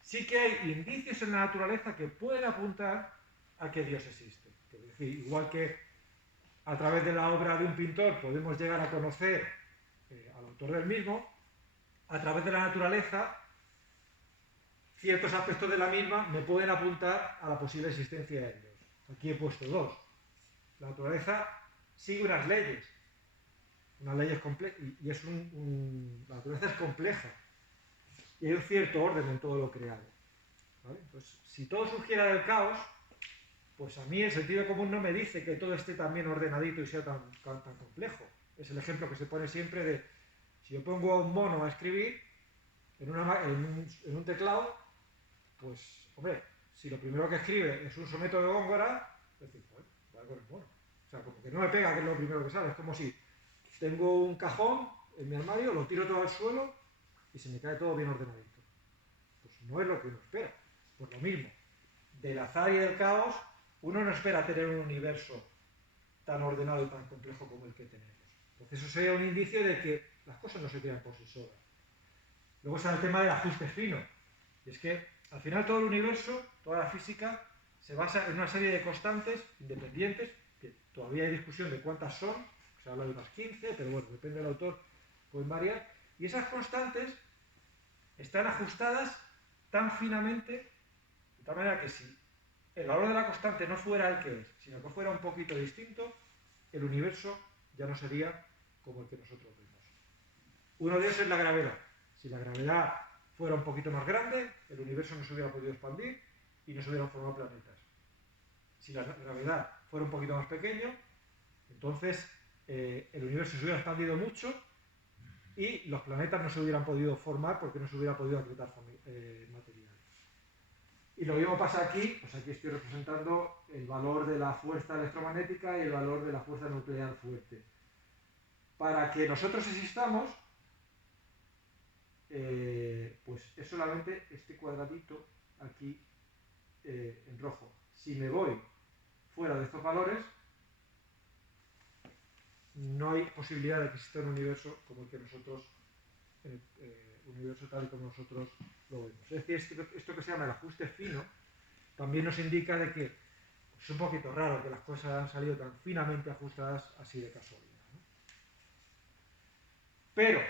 sí que hay indicios en la naturaleza que pueden apuntar a que Dios existe. Es decir, igual que a través de la obra de un pintor podemos llegar a conocer al autor del mismo, a través de la naturaleza, ciertos aspectos de la misma me pueden apuntar a la posible existencia de Dios. Aquí he puesto dos. La naturaleza sigue unas leyes complejas, y es la naturaleza es compleja, y hay un cierto orden en todo lo creado. ¿Vale? Entonces, si todo surgiera del caos, pues a mí el sentido común no me dice que todo esté tan bien ordenadito y sea tan complejo. Es el ejemplo que se pone siempre de, si yo pongo a un mono a escribir en un teclado, pues, hombre, si lo primero que escribe es un soneto de Góngora, es decir, bueno, vale con el mono. O sea, como que no me pega, que es lo primero que sale. Es como si tengo un cajón en mi armario, lo tiro todo al suelo y se me cae todo bien ordenadito. Pues no es lo que uno espera. Pues lo mismo. Del azar y del caos, uno no espera tener un universo tan ordenado y tan complejo como el que tenemos. Entonces eso sería un indicio de que las cosas no se quedan por sí solas. Luego está el tema del ajuste fino. Y es que al final todo el universo, toda la física, se basa en una serie de constantes independientes, que todavía hay discusión de cuántas son, se habla de unas 15, pero bueno, depende del autor, pueden variar, y esas constantes están ajustadas tan finamente, de tal manera que si el valor de la constante no fuera el que es, sino que fuera un poquito distinto, el universo ya no sería como el que nosotros vemos. Uno de ellos es la gravedad. Si la gravedad fuera un poquito más grande, el universo no se hubiera podido expandir y no se hubieran formado planetas. Si la gravedad fuera un poquito más pequeño, entonces el universo se hubiera expandido mucho y los planetas no se hubieran podido formar porque no se hubiera podido acretar material. Y lo mismo pasa aquí, pues aquí estoy representando el valor de la fuerza electromagnética y el valor de la fuerza nuclear fuerte. Para que nosotros existamos, pues es solamente este cuadradito aquí en rojo. Si me voy fuera de estos valores, no hay posibilidad de que exista un universo como el que nosotros, universo tal y como nosotros lo vemos. Es decir, esto que se llama el ajuste fino, también nos indica de que Es un poquito raro que las cosas han salido tan finamente ajustadas así de casualidad, ¿no? Pero,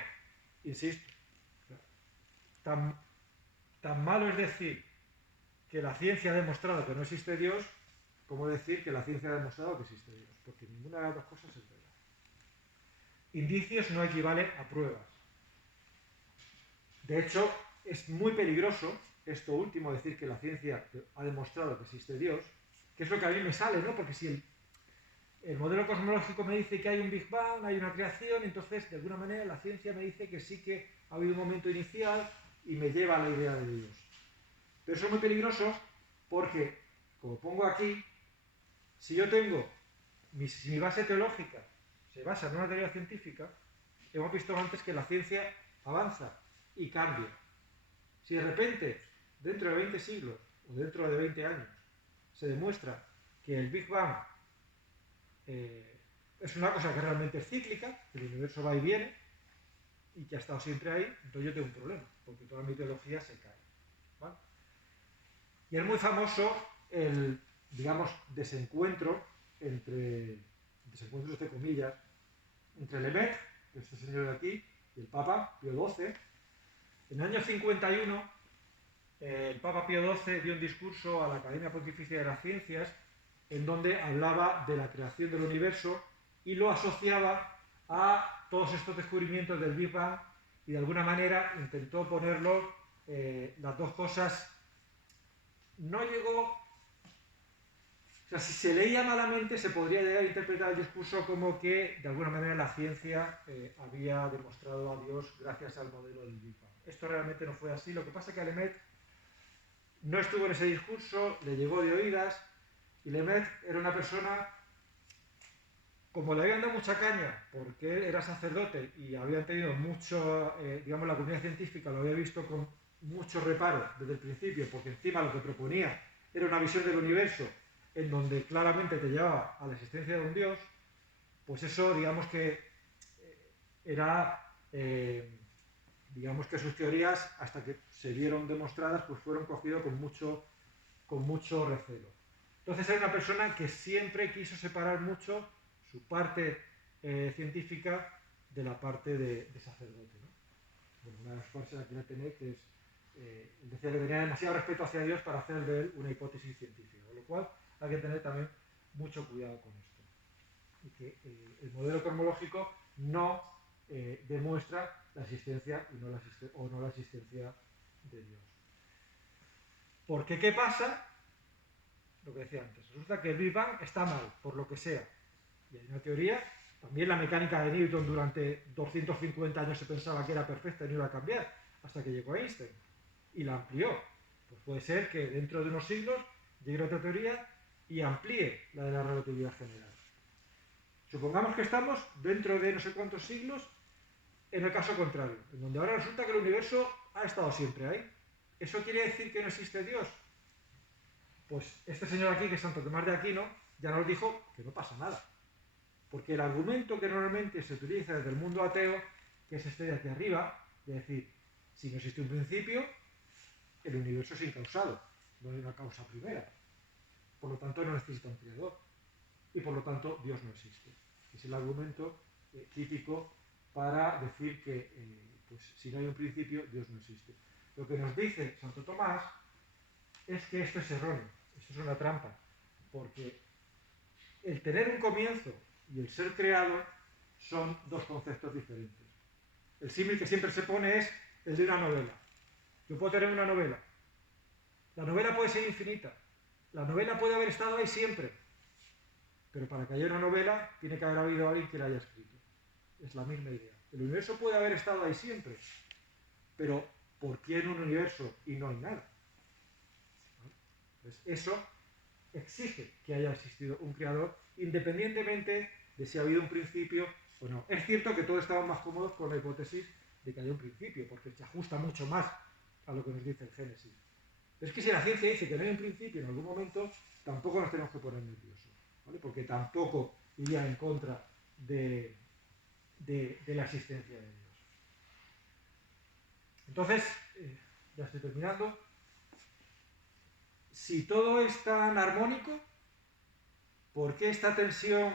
insisto, tan malo es decir que la ciencia ha demostrado que no existe Dios, como decir que la ciencia ha demostrado que existe Dios, porque ninguna de las dos cosas es verdad. Indicios no equivalen a pruebas. De hecho, es muy peligroso esto último, decir que la ciencia ha demostrado que existe Dios, que es lo que a mí me sale, ¿no? Porque si el modelo cosmológico me dice que hay un Big Bang, hay una creación, entonces de alguna manera la ciencia me dice que sí que ha habido un momento inicial y me lleva a la idea de Dios. Pero eso es muy peligroso porque, como pongo aquí, si yo tengo, si mi base teológica se basa en una teoría científica, hemos visto antes que la ciencia avanza y cambia. Si de repente, dentro de 20 siglos o dentro de 20 años, se demuestra que el Big Bang es una cosa que realmente es cíclica, que el universo va y viene y que ha estado siempre ahí, entonces yo tengo un problema, porque toda mi teología se cae, ¿vale? Y es muy famoso el, digamos, desencuentro entre comillas, entre Lemaitre, que es este señor de aquí, y el Papa Pío XII. En el año 51, el Papa Pío XII dio un discurso a la Academia Pontificia de las Ciencias en donde hablaba de la creación del universo y lo asociaba a todos estos descubrimientos del Big Bang y de alguna manera intentó ponerlo, las dos cosas. No llegó, o sea, si se leía malamente se podría llegar a interpretar el discurso como que de alguna manera la ciencia había demostrado a Dios gracias al modelo del Big Bang. Esto realmente no fue así. Lo que pasa es que Lemaitre no estuvo en ese discurso, le llegó de oídas, y Lemaitre era una persona, como le habían dado mucha caña, porque él era sacerdote y habían tenido mucho, digamos, la comunidad científica lo había visto con mucho reparo desde el principio, porque encima lo que proponía era una visión del universo en donde claramente te llevaba a la existencia de un Dios, pues eso, digamos que era, digamos que sus teorías, hasta que se vieron demostradas, pues fueron cogidas con mucho recelo. Entonces era una persona que siempre quiso separar mucho su parte científica de la parte de sacerdote, ¿no? Bueno, una de las cosas que quiere tener que es, él decía que tenía demasiado respeto hacia Dios para hacer de él una hipótesis científica, con lo cual hay que tener también mucho cuidado con esto. Y que el modelo cosmológico no demuestra la existencia o no la existencia de Dios. Porque ¿qué pasa? Lo que decía antes, resulta que el Big Bang está mal, por lo que sea. Y hay una teoría, también la mecánica de Newton durante 250 años se pensaba que era perfecta y no iba a cambiar, hasta que llegó Einstein y la amplió. Pues puede ser que dentro de unos siglos llegue otra teoría y amplíe la de la relatividad general. Supongamos que estamos dentro de no sé cuántos siglos en el caso contrario, en donde ahora resulta que el universo ha estado siempre ahí. ¿Eso quiere decir que no existe Dios? Pues este señor aquí, que es Santo Tomás de Aquino, ya nos dijo que no pasa nada. Porque el argumento que normalmente se utiliza desde el mundo ateo, que es este de aquí arriba, de decir, si no existe un principio, el universo es incausado, no hay una causa primera. Por lo tanto, no necesita un creador. Y por lo tanto, Dios no existe. Es el argumento típico para decir que pues, si no hay un principio, Dios no existe. Lo que nos dice Santo Tomás es que esto es erróneo, esto es una trampa, porque el tener un comienzo y el ser creado son dos conceptos diferentes. El símil que siempre se pone es el de una novela. Yo puedo tener una novela. La novela puede ser infinita. La novela puede haber estado ahí siempre. Pero para que haya una novela, tiene que haber habido alguien que la haya escrito. Es la misma idea. El universo puede haber estado ahí siempre. Pero ¿por qué en un universo y no hay nada? Pues eso exige que haya existido un creador, independientemente de si ha habido un principio o no. Es cierto que todos estamos más cómodos con la hipótesis de que haya un principio, porque se ajusta mucho más a lo que nos dice el Génesis. Pero es que si la ciencia dice que no hay un principio en algún momento, tampoco nos tenemos que poner nerviosos, ¿vale? Porque tampoco iría en contra de la existencia de Dios. Entonces, ya estoy terminando. Si todo es tan armónico, ¿por qué esta tensión,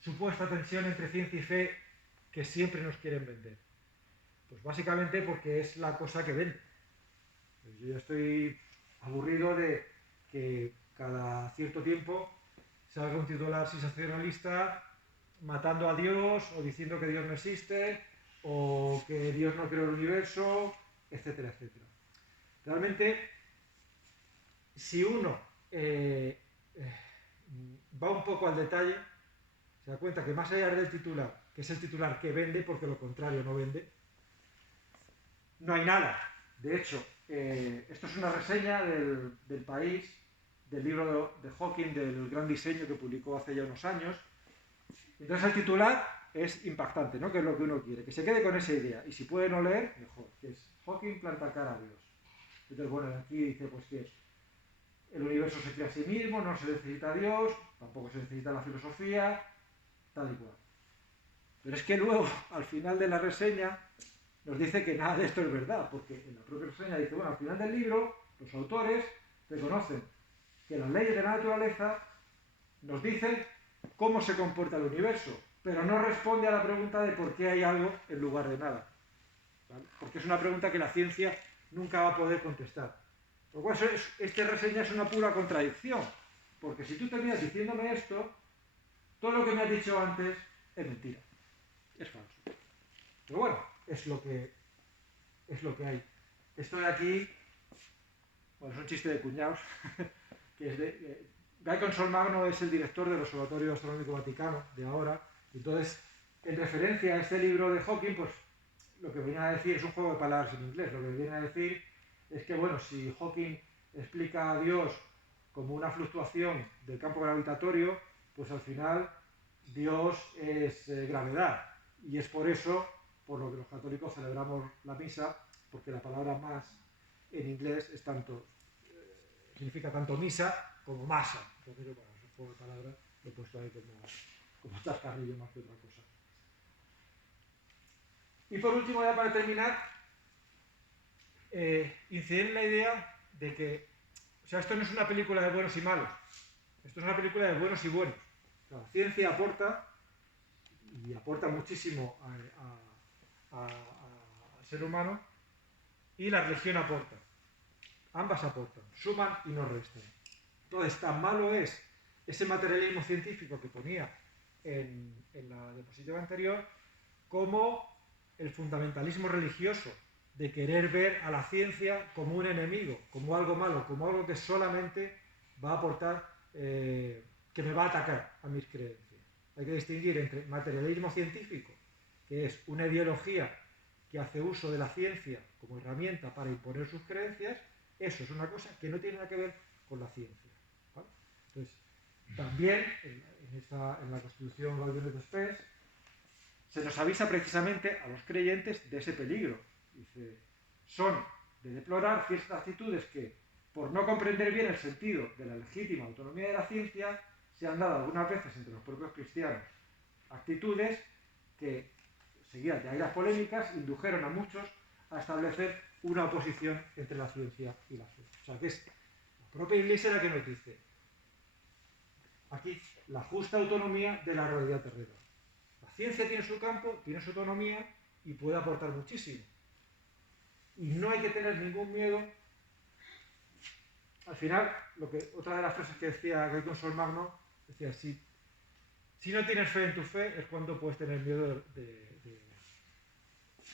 supuesta tensión entre ciencia y fe que siempre nos quieren vender? Pues básicamente porque es la cosa que vende. Pues yo ya estoy aburrido de que cada cierto tiempo salga un titular sensacionalista matando a Dios o diciendo que Dios no existe o que Dios no creó el universo, etcétera, etcétera. Realmente, si uno va un poco al detalle, se da cuenta que más allá del titular, que es el titular que vende, porque lo contrario no vende, no hay nada. De hecho, esto es una reseña del País, del libro de Hawking, del gran diseño que publicó hace ya unos años. Entonces el titular es impactante, ¿no? Que es lo que uno quiere, que se quede con esa idea. Y si puede no leer, mejor, que es Hawking planta cara a Dios. Entonces, bueno, aquí dice pues que el universo se crea a sí mismo, no se necesita a Dios, tampoco se necesita la filosofía, tal y cual. Pero es que luego, al final de la reseña, nos dice que nada de esto es verdad, porque en la propia reseña dice, bueno, al final del libro, los autores reconocen que las leyes de la naturaleza nos dicen cómo se comporta el universo, pero no responde a la pregunta de por qué hay algo en lugar de nada. ¿Vale? Porque es una pregunta que la ciencia nunca va a poder contestar. Por lo cual, esta reseña es una pura contradicción, porque si tú terminas diciéndome esto, todo lo que me has dicho antes es mentira, es falso. Pero bueno, es lo que hay. Esto de aquí, bueno, es un chiste de cuñados, que es de... Guy Consolmagno es el director del Observatorio Astronómico Vaticano de ahora, entonces, en referencia a este libro de Hawking, pues lo que viene a decir es un juego de palabras en inglés, lo que viene a decir es que, bueno, si Hawking explica a Dios como una fluctuación del campo gravitatorio, pues al final Dios es gravedad, y es por eso por lo que los católicos celebramos la misa, porque la palabra más en inglés es tanto, significa tanto misa como masa. Entonces, bueno, es un juego de palabras, lo he puesto ahí como chascarrillo más que otra cosa. Y por último, ya para terminar, incidir en la idea de que, o sea, esto no es una película de buenos y malos, esto es una película de buenos y buenos. La ciencia aporta, y aporta muchísimo al ser humano, y la religión aporta. Ambas aportan, suman y no restan. Entonces, tan malo es ese materialismo científico que ponía en la diapositiva anterior, como el fundamentalismo religioso de querer ver a la ciencia como un enemigo, como algo malo, como algo que solamente va a aportar, que me va a atacar a mis creencias. Hay que distinguir entre materialismo científico, que es una ideología que hace uso de la ciencia como herramienta para imponer sus creencias. Eso es una cosa que no tiene nada que ver con la ciencia, ¿vale? Entonces, también en la Constitución Gaudium et Spes se nos avisa precisamente a los creyentes de ese peligro. Dice, son de deplorar ciertas actitudes que, por no comprender bien el sentido de la legítima autonomía de la ciencia, se han dado algunas veces entre los propios cristianos. Actitudes que, seguidas de airas polémicas, indujeron a muchos a establecer una oposición entre la ciencia y la fe. O sea, que es la propia Iglesia la que nos dice, aquí, la justa autonomía de la realidad terrena. La ciencia tiene su campo, tiene su autonomía y puede aportar muchísimo. Y no hay que tener ningún miedo. Al final, otra de las frases que decía Guy Consolmagno, decía, si no tienes fe en tu fe, es cuando puedes tener miedo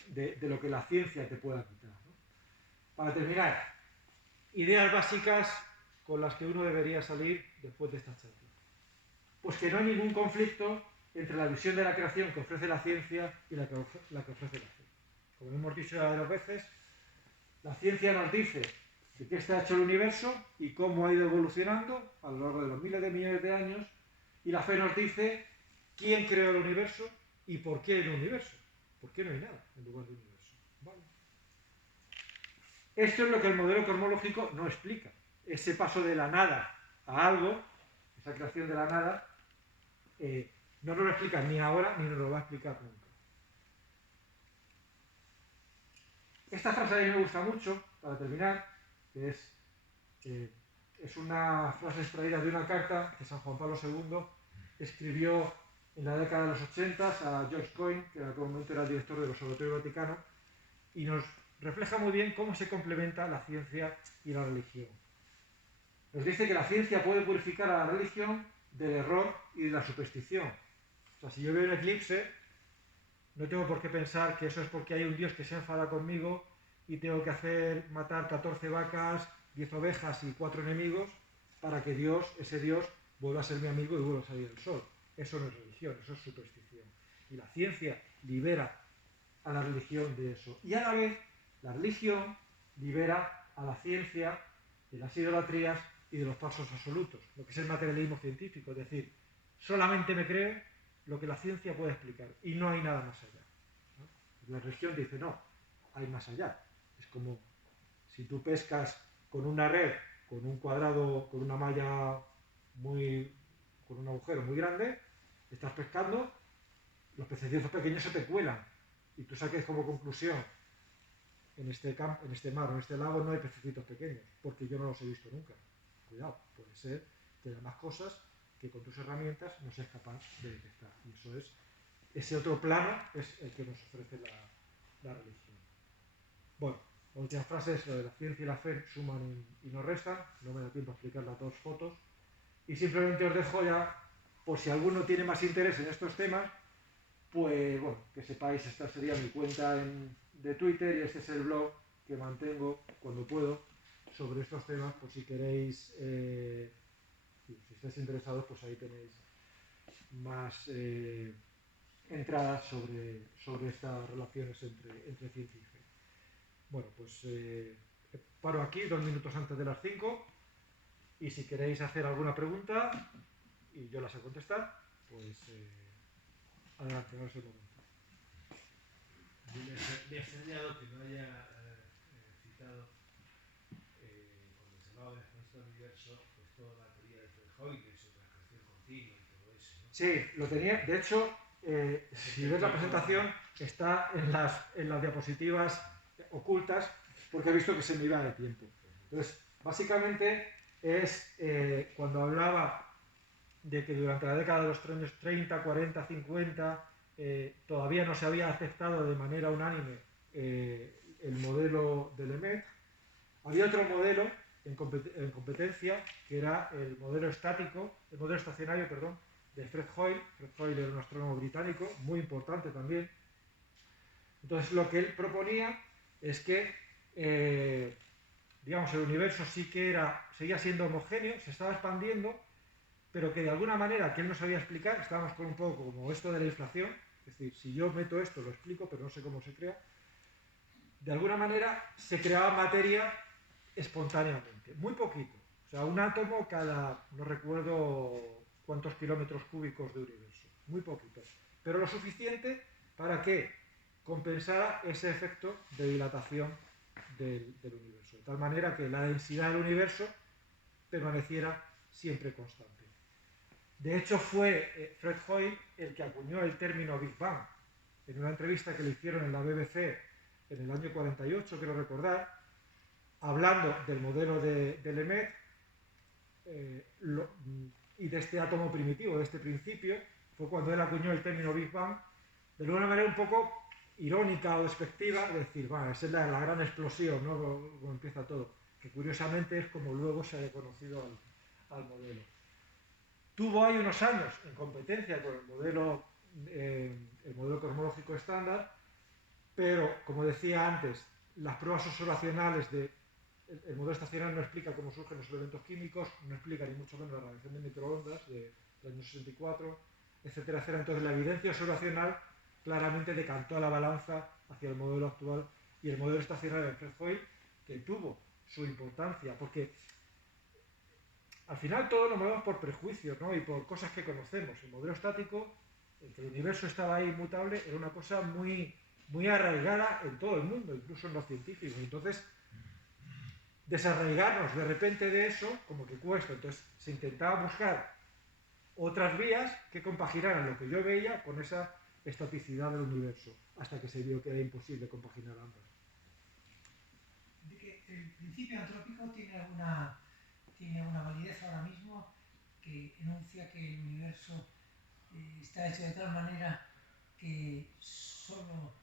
de lo que la ciencia te pueda quitar, ¿no? Para terminar, ideas básicas con las que uno debería salir después de esta charla. Pues que no hay ningún conflicto entre la visión de la creación que ofrece la ciencia y la que ofrece la fe. Como hemos dicho ya varias veces, la ciencia nos dice de qué está hecho el universo y cómo ha ido evolucionando a lo largo de los miles de millones de años, y la fe nos dice quién creó el universo y por qué el universo. ¿Por qué no hay nada en lugar del universo? ¿Vale? Esto es lo que el modelo cosmológico no explica. Ese paso de la nada a algo, esa creación de la nada, no nos lo explica ni ahora ni nos lo va a explicar nunca. Esta frase a mí me gusta mucho, para terminar, que es es una frase extraída de una carta que San Juan Pablo II escribió en la década de los 80 a George Coyne, que en aquel momento era el director del Observatorio Vaticano, y nos refleja muy bien cómo se complementa la ciencia y la religión. Nos dice que la ciencia puede purificar a la religión del error y de la superstición. O sea, si yo veo un eclipse, no tengo por qué pensar que eso es porque hay un Dios que se enfada conmigo y tengo que matar 14 vacas, 10 ovejas y 4 enemigos para que ese Dios, vuelva a ser mi amigo y vuelva a salir el sol. Eso no es religión, eso es superstición. Y la ciencia libera a la religión de eso. Y a la vez, la religión libera a la ciencia de las idolatrías y de los falsos absolutos, lo que es el materialismo científico. Es decir, solamente me creo lo que la ciencia puede explicar y no hay nada más allá, ¿no? La religión dice, no, hay más allá. Es como si tú pescas con una red, con un cuadrado, con una malla con un agujero muy grande, estás pescando, los pececillos pequeños se te cuelan y tú saques como conclusión, en este mar o en este lago no hay pececitos pequeños, porque yo no los he visto nunca. Cuidado, puede ser que haya más cosas que con tus herramientas no seas capaz de detectar. Y eso es, ese otro plano es el que nos ofrece la religión. Bueno, la última frase es lo de la ciencia y la fe suman y no restan. No me da tiempo a explicar las dos fotos. Y simplemente os dejo ya, por si alguno tiene más interés en estos temas, pues bueno, que sepáis, esta sería mi cuenta de Twitter y este es el blog que mantengo cuando puedo sobre estos temas, por si queréis, si estáis interesados, pues ahí tenéis más entradas sobre estas relaciones entre ciencia y fe. Bueno, pues paro aquí 2 minutos antes de las 5 y si queréis hacer alguna pregunta y yo las sé contestar, pues adelante, ahora es el momento. Me ha extrañado que no haya citado, cuando se hablaba de la expansión del universo, pues toda la teoría de Frege sobre la creación continua y todo eso, ¿no? Sí, lo tenía. De hecho, si ves la presentación, está en las diapositivas ocultas, porque he visto que se me iba de tiempo. Entonces, básicamente es cuando hablaba de que durante la década de los años 30, 40, 50, todavía no se había aceptado de manera unánime el modelo de Lemaitre. Había otro modelo en competencia, que era el modelo estacionario, perdón, de Fred Hoyle. Fred Hoyle era un astrónomo británico, muy importante también. Entonces, lo que él proponía es que, digamos, el universo sí que seguía siendo homogéneo, se estaba expandiendo, pero que de alguna manera, que él no sabía explicar, estábamos con un poco como esto de la inflación, es decir, si yo meto esto, lo explico, pero no sé cómo se crea. De alguna manera se creaba materia espontáneamente, muy poquito. O sea, un átomo cada, no recuerdo cuántos kilómetros cúbicos de universo, muy poquito. Pero lo suficiente para que compensara ese efecto de dilatación del universo. De tal manera que la densidad del universo permaneciera siempre constante. De hecho, fue Fred Hoyle el que acuñó el término Big Bang. En una entrevista que le hicieron en la BBC en el año 48, quiero recordar, hablando del modelo de Lemaitre y de este átomo primitivo, de este principio, fue cuando él acuñó el término Big Bang, de alguna manera un poco irónica o despectiva, de decir, bueno, esa es la gran explosión, ¿no? Como empieza todo, que curiosamente es como luego se ha reconocido al modelo. Tuvo ahí unos años en competencia con el modelo cosmológico estándar, pero, como decía antes, las pruebas observacionales el modelo estacionario no explica cómo surgen los elementos químicos, no explica ni mucho menos la radiación de microondas del año 64, etcétera, etcétera. Entonces, la evidencia observacional claramente decantó a la balanza hacia el modelo actual y el modelo estacionario de Fred Hoyle, que tuvo su importancia, porque al final todos nos movemos por prejuicios, ¿no? Y por cosas que conocemos. El modelo estático, el que el universo estaba ahí inmutable, era una cosa muy, muy arraigada en todo el mundo, incluso en los científicos. Entonces, desarraigarnos de repente de eso, como que cuesta. Entonces, se intentaba buscar otras vías que compaginaran lo que yo veía con esa estaticidad del universo, hasta que se vio que era imposible compaginar ambas. De que el principio antrópico tiene alguna tiene una validez ahora mismo que enuncia que el universo está hecho de tal manera que solo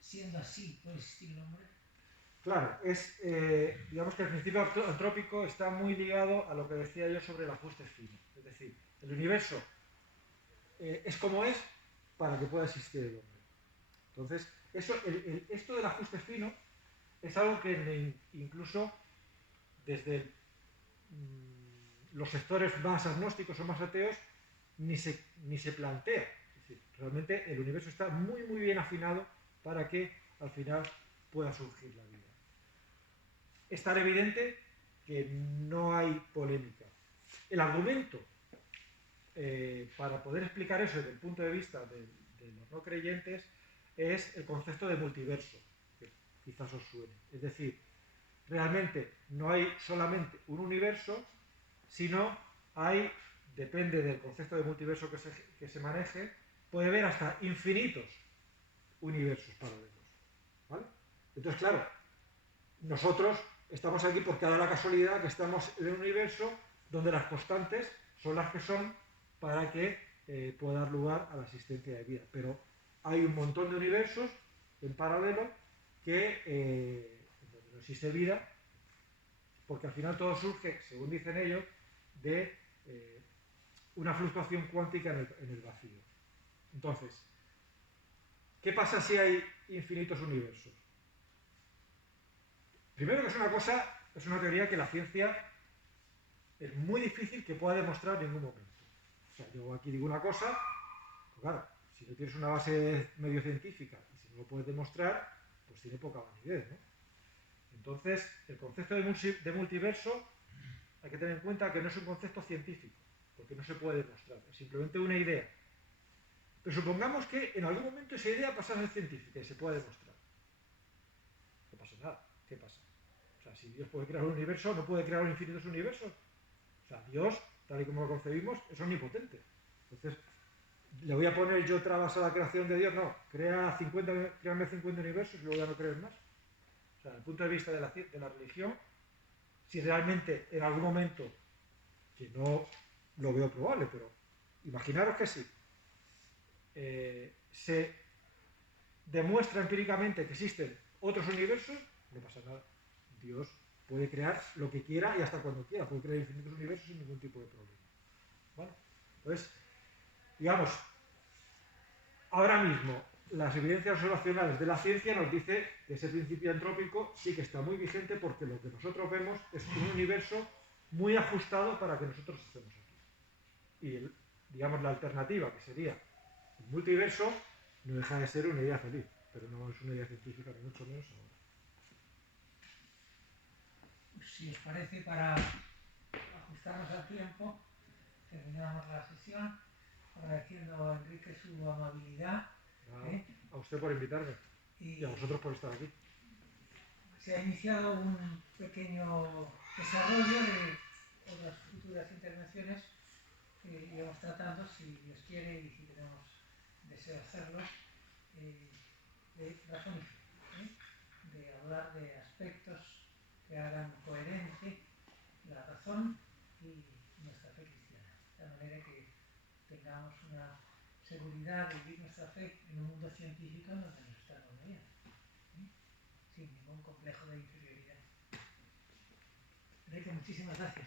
siendo así puede existir el hombre. Claro, digamos que el principio antrópico está muy ligado a lo que decía yo sobre el ajuste fino. Es decir, el universo es como es para que pueda existir el hombre. Entonces, esto del ajuste fino es algo que incluso desde los sectores más agnósticos o más ateos ni se plantea. Es decir, realmente el universo está muy, muy bien afinado para que al final pueda surgir la vida. Es tan evidente que no hay polémica. El argumento para poder explicar eso desde el punto de vista de los no creyentes es el concepto de multiverso, que quizás os suene. Es decir, realmente no hay solamente un universo, sino hay, depende del concepto de multiverso que se maneje, puede haber hasta infinitos universos paralelos. ¿Vale? Entonces, claro, nosotros estamos aquí porque da la casualidad que estamos en un universo donde las constantes son las que son para que pueda dar lugar a la existencia de vida. Pero hay un montón de universos en paralelo donde no existe vida, porque al final todo surge, según dicen ellos, de una fluctuación cuántica en el vacío. Entonces, ¿qué pasa si hay infinitos universos? Primero que es una teoría que la ciencia es muy difícil que pueda demostrar en ningún momento. O sea, yo aquí digo una cosa, pues claro, si no tienes una base medio científica y si no lo puedes demostrar, pues tiene poca validez, ¿no? Entonces, el concepto de multiverso hay que tener en cuenta que no es un concepto científico, porque no se puede demostrar, es simplemente una idea. Pero supongamos que en algún momento esa idea pasa a ser científica y se puede demostrar. No pasa nada. ¿Qué pasa? O sea, si Dios puede crear un universo, ¿no puede crear infinitos universos? O sea, Dios, tal y como lo concebimos, es omnipotente. Entonces, ¿le voy a poner yo trabas a la creación de Dios? No, créame 50 universos y luego ya no crees más. O sea, desde el punto de vista de la religión, si realmente en algún momento, que no lo veo probable, pero imaginaros que sí, se demuestra empíricamente que existen otros universos, no pasa nada. Dios puede crear lo que quiera y hasta cuando quiera, puede crear infinitos universos sin ningún tipo de problema. ¿Vale? Entonces, digamos, ahora mismo las evidencias observacionales de la ciencia nos dice que ese principio antrópico sí que está muy vigente porque lo que nosotros vemos es un universo muy ajustado para que nosotros estemos aquí. Y, digamos, la alternativa, que sería el multiverso, no deja de ser una idea feliz, pero no es una idea científica, ni mucho menos ahora. Si os parece, para ajustarnos al tiempo, terminamos la sesión agradeciendo a Enrique su amabilidad. A usted por invitarme y a vosotros por estar aquí. Se ha iniciado un pequeño desarrollo de otras futuras intervenciones que iremos tratando, si Dios quiere y si tenemos deseo de hacerlo, de razón y fe, de hablar de aspectos que hagan coherente la razón y nuestra fe cristiana, de manera que tengamos una seguridad de vivir nuestra fe en un mundo científico donde nos está rodeando, sin ningún complejo de inferioridad. Enrique, muchísimas gracias.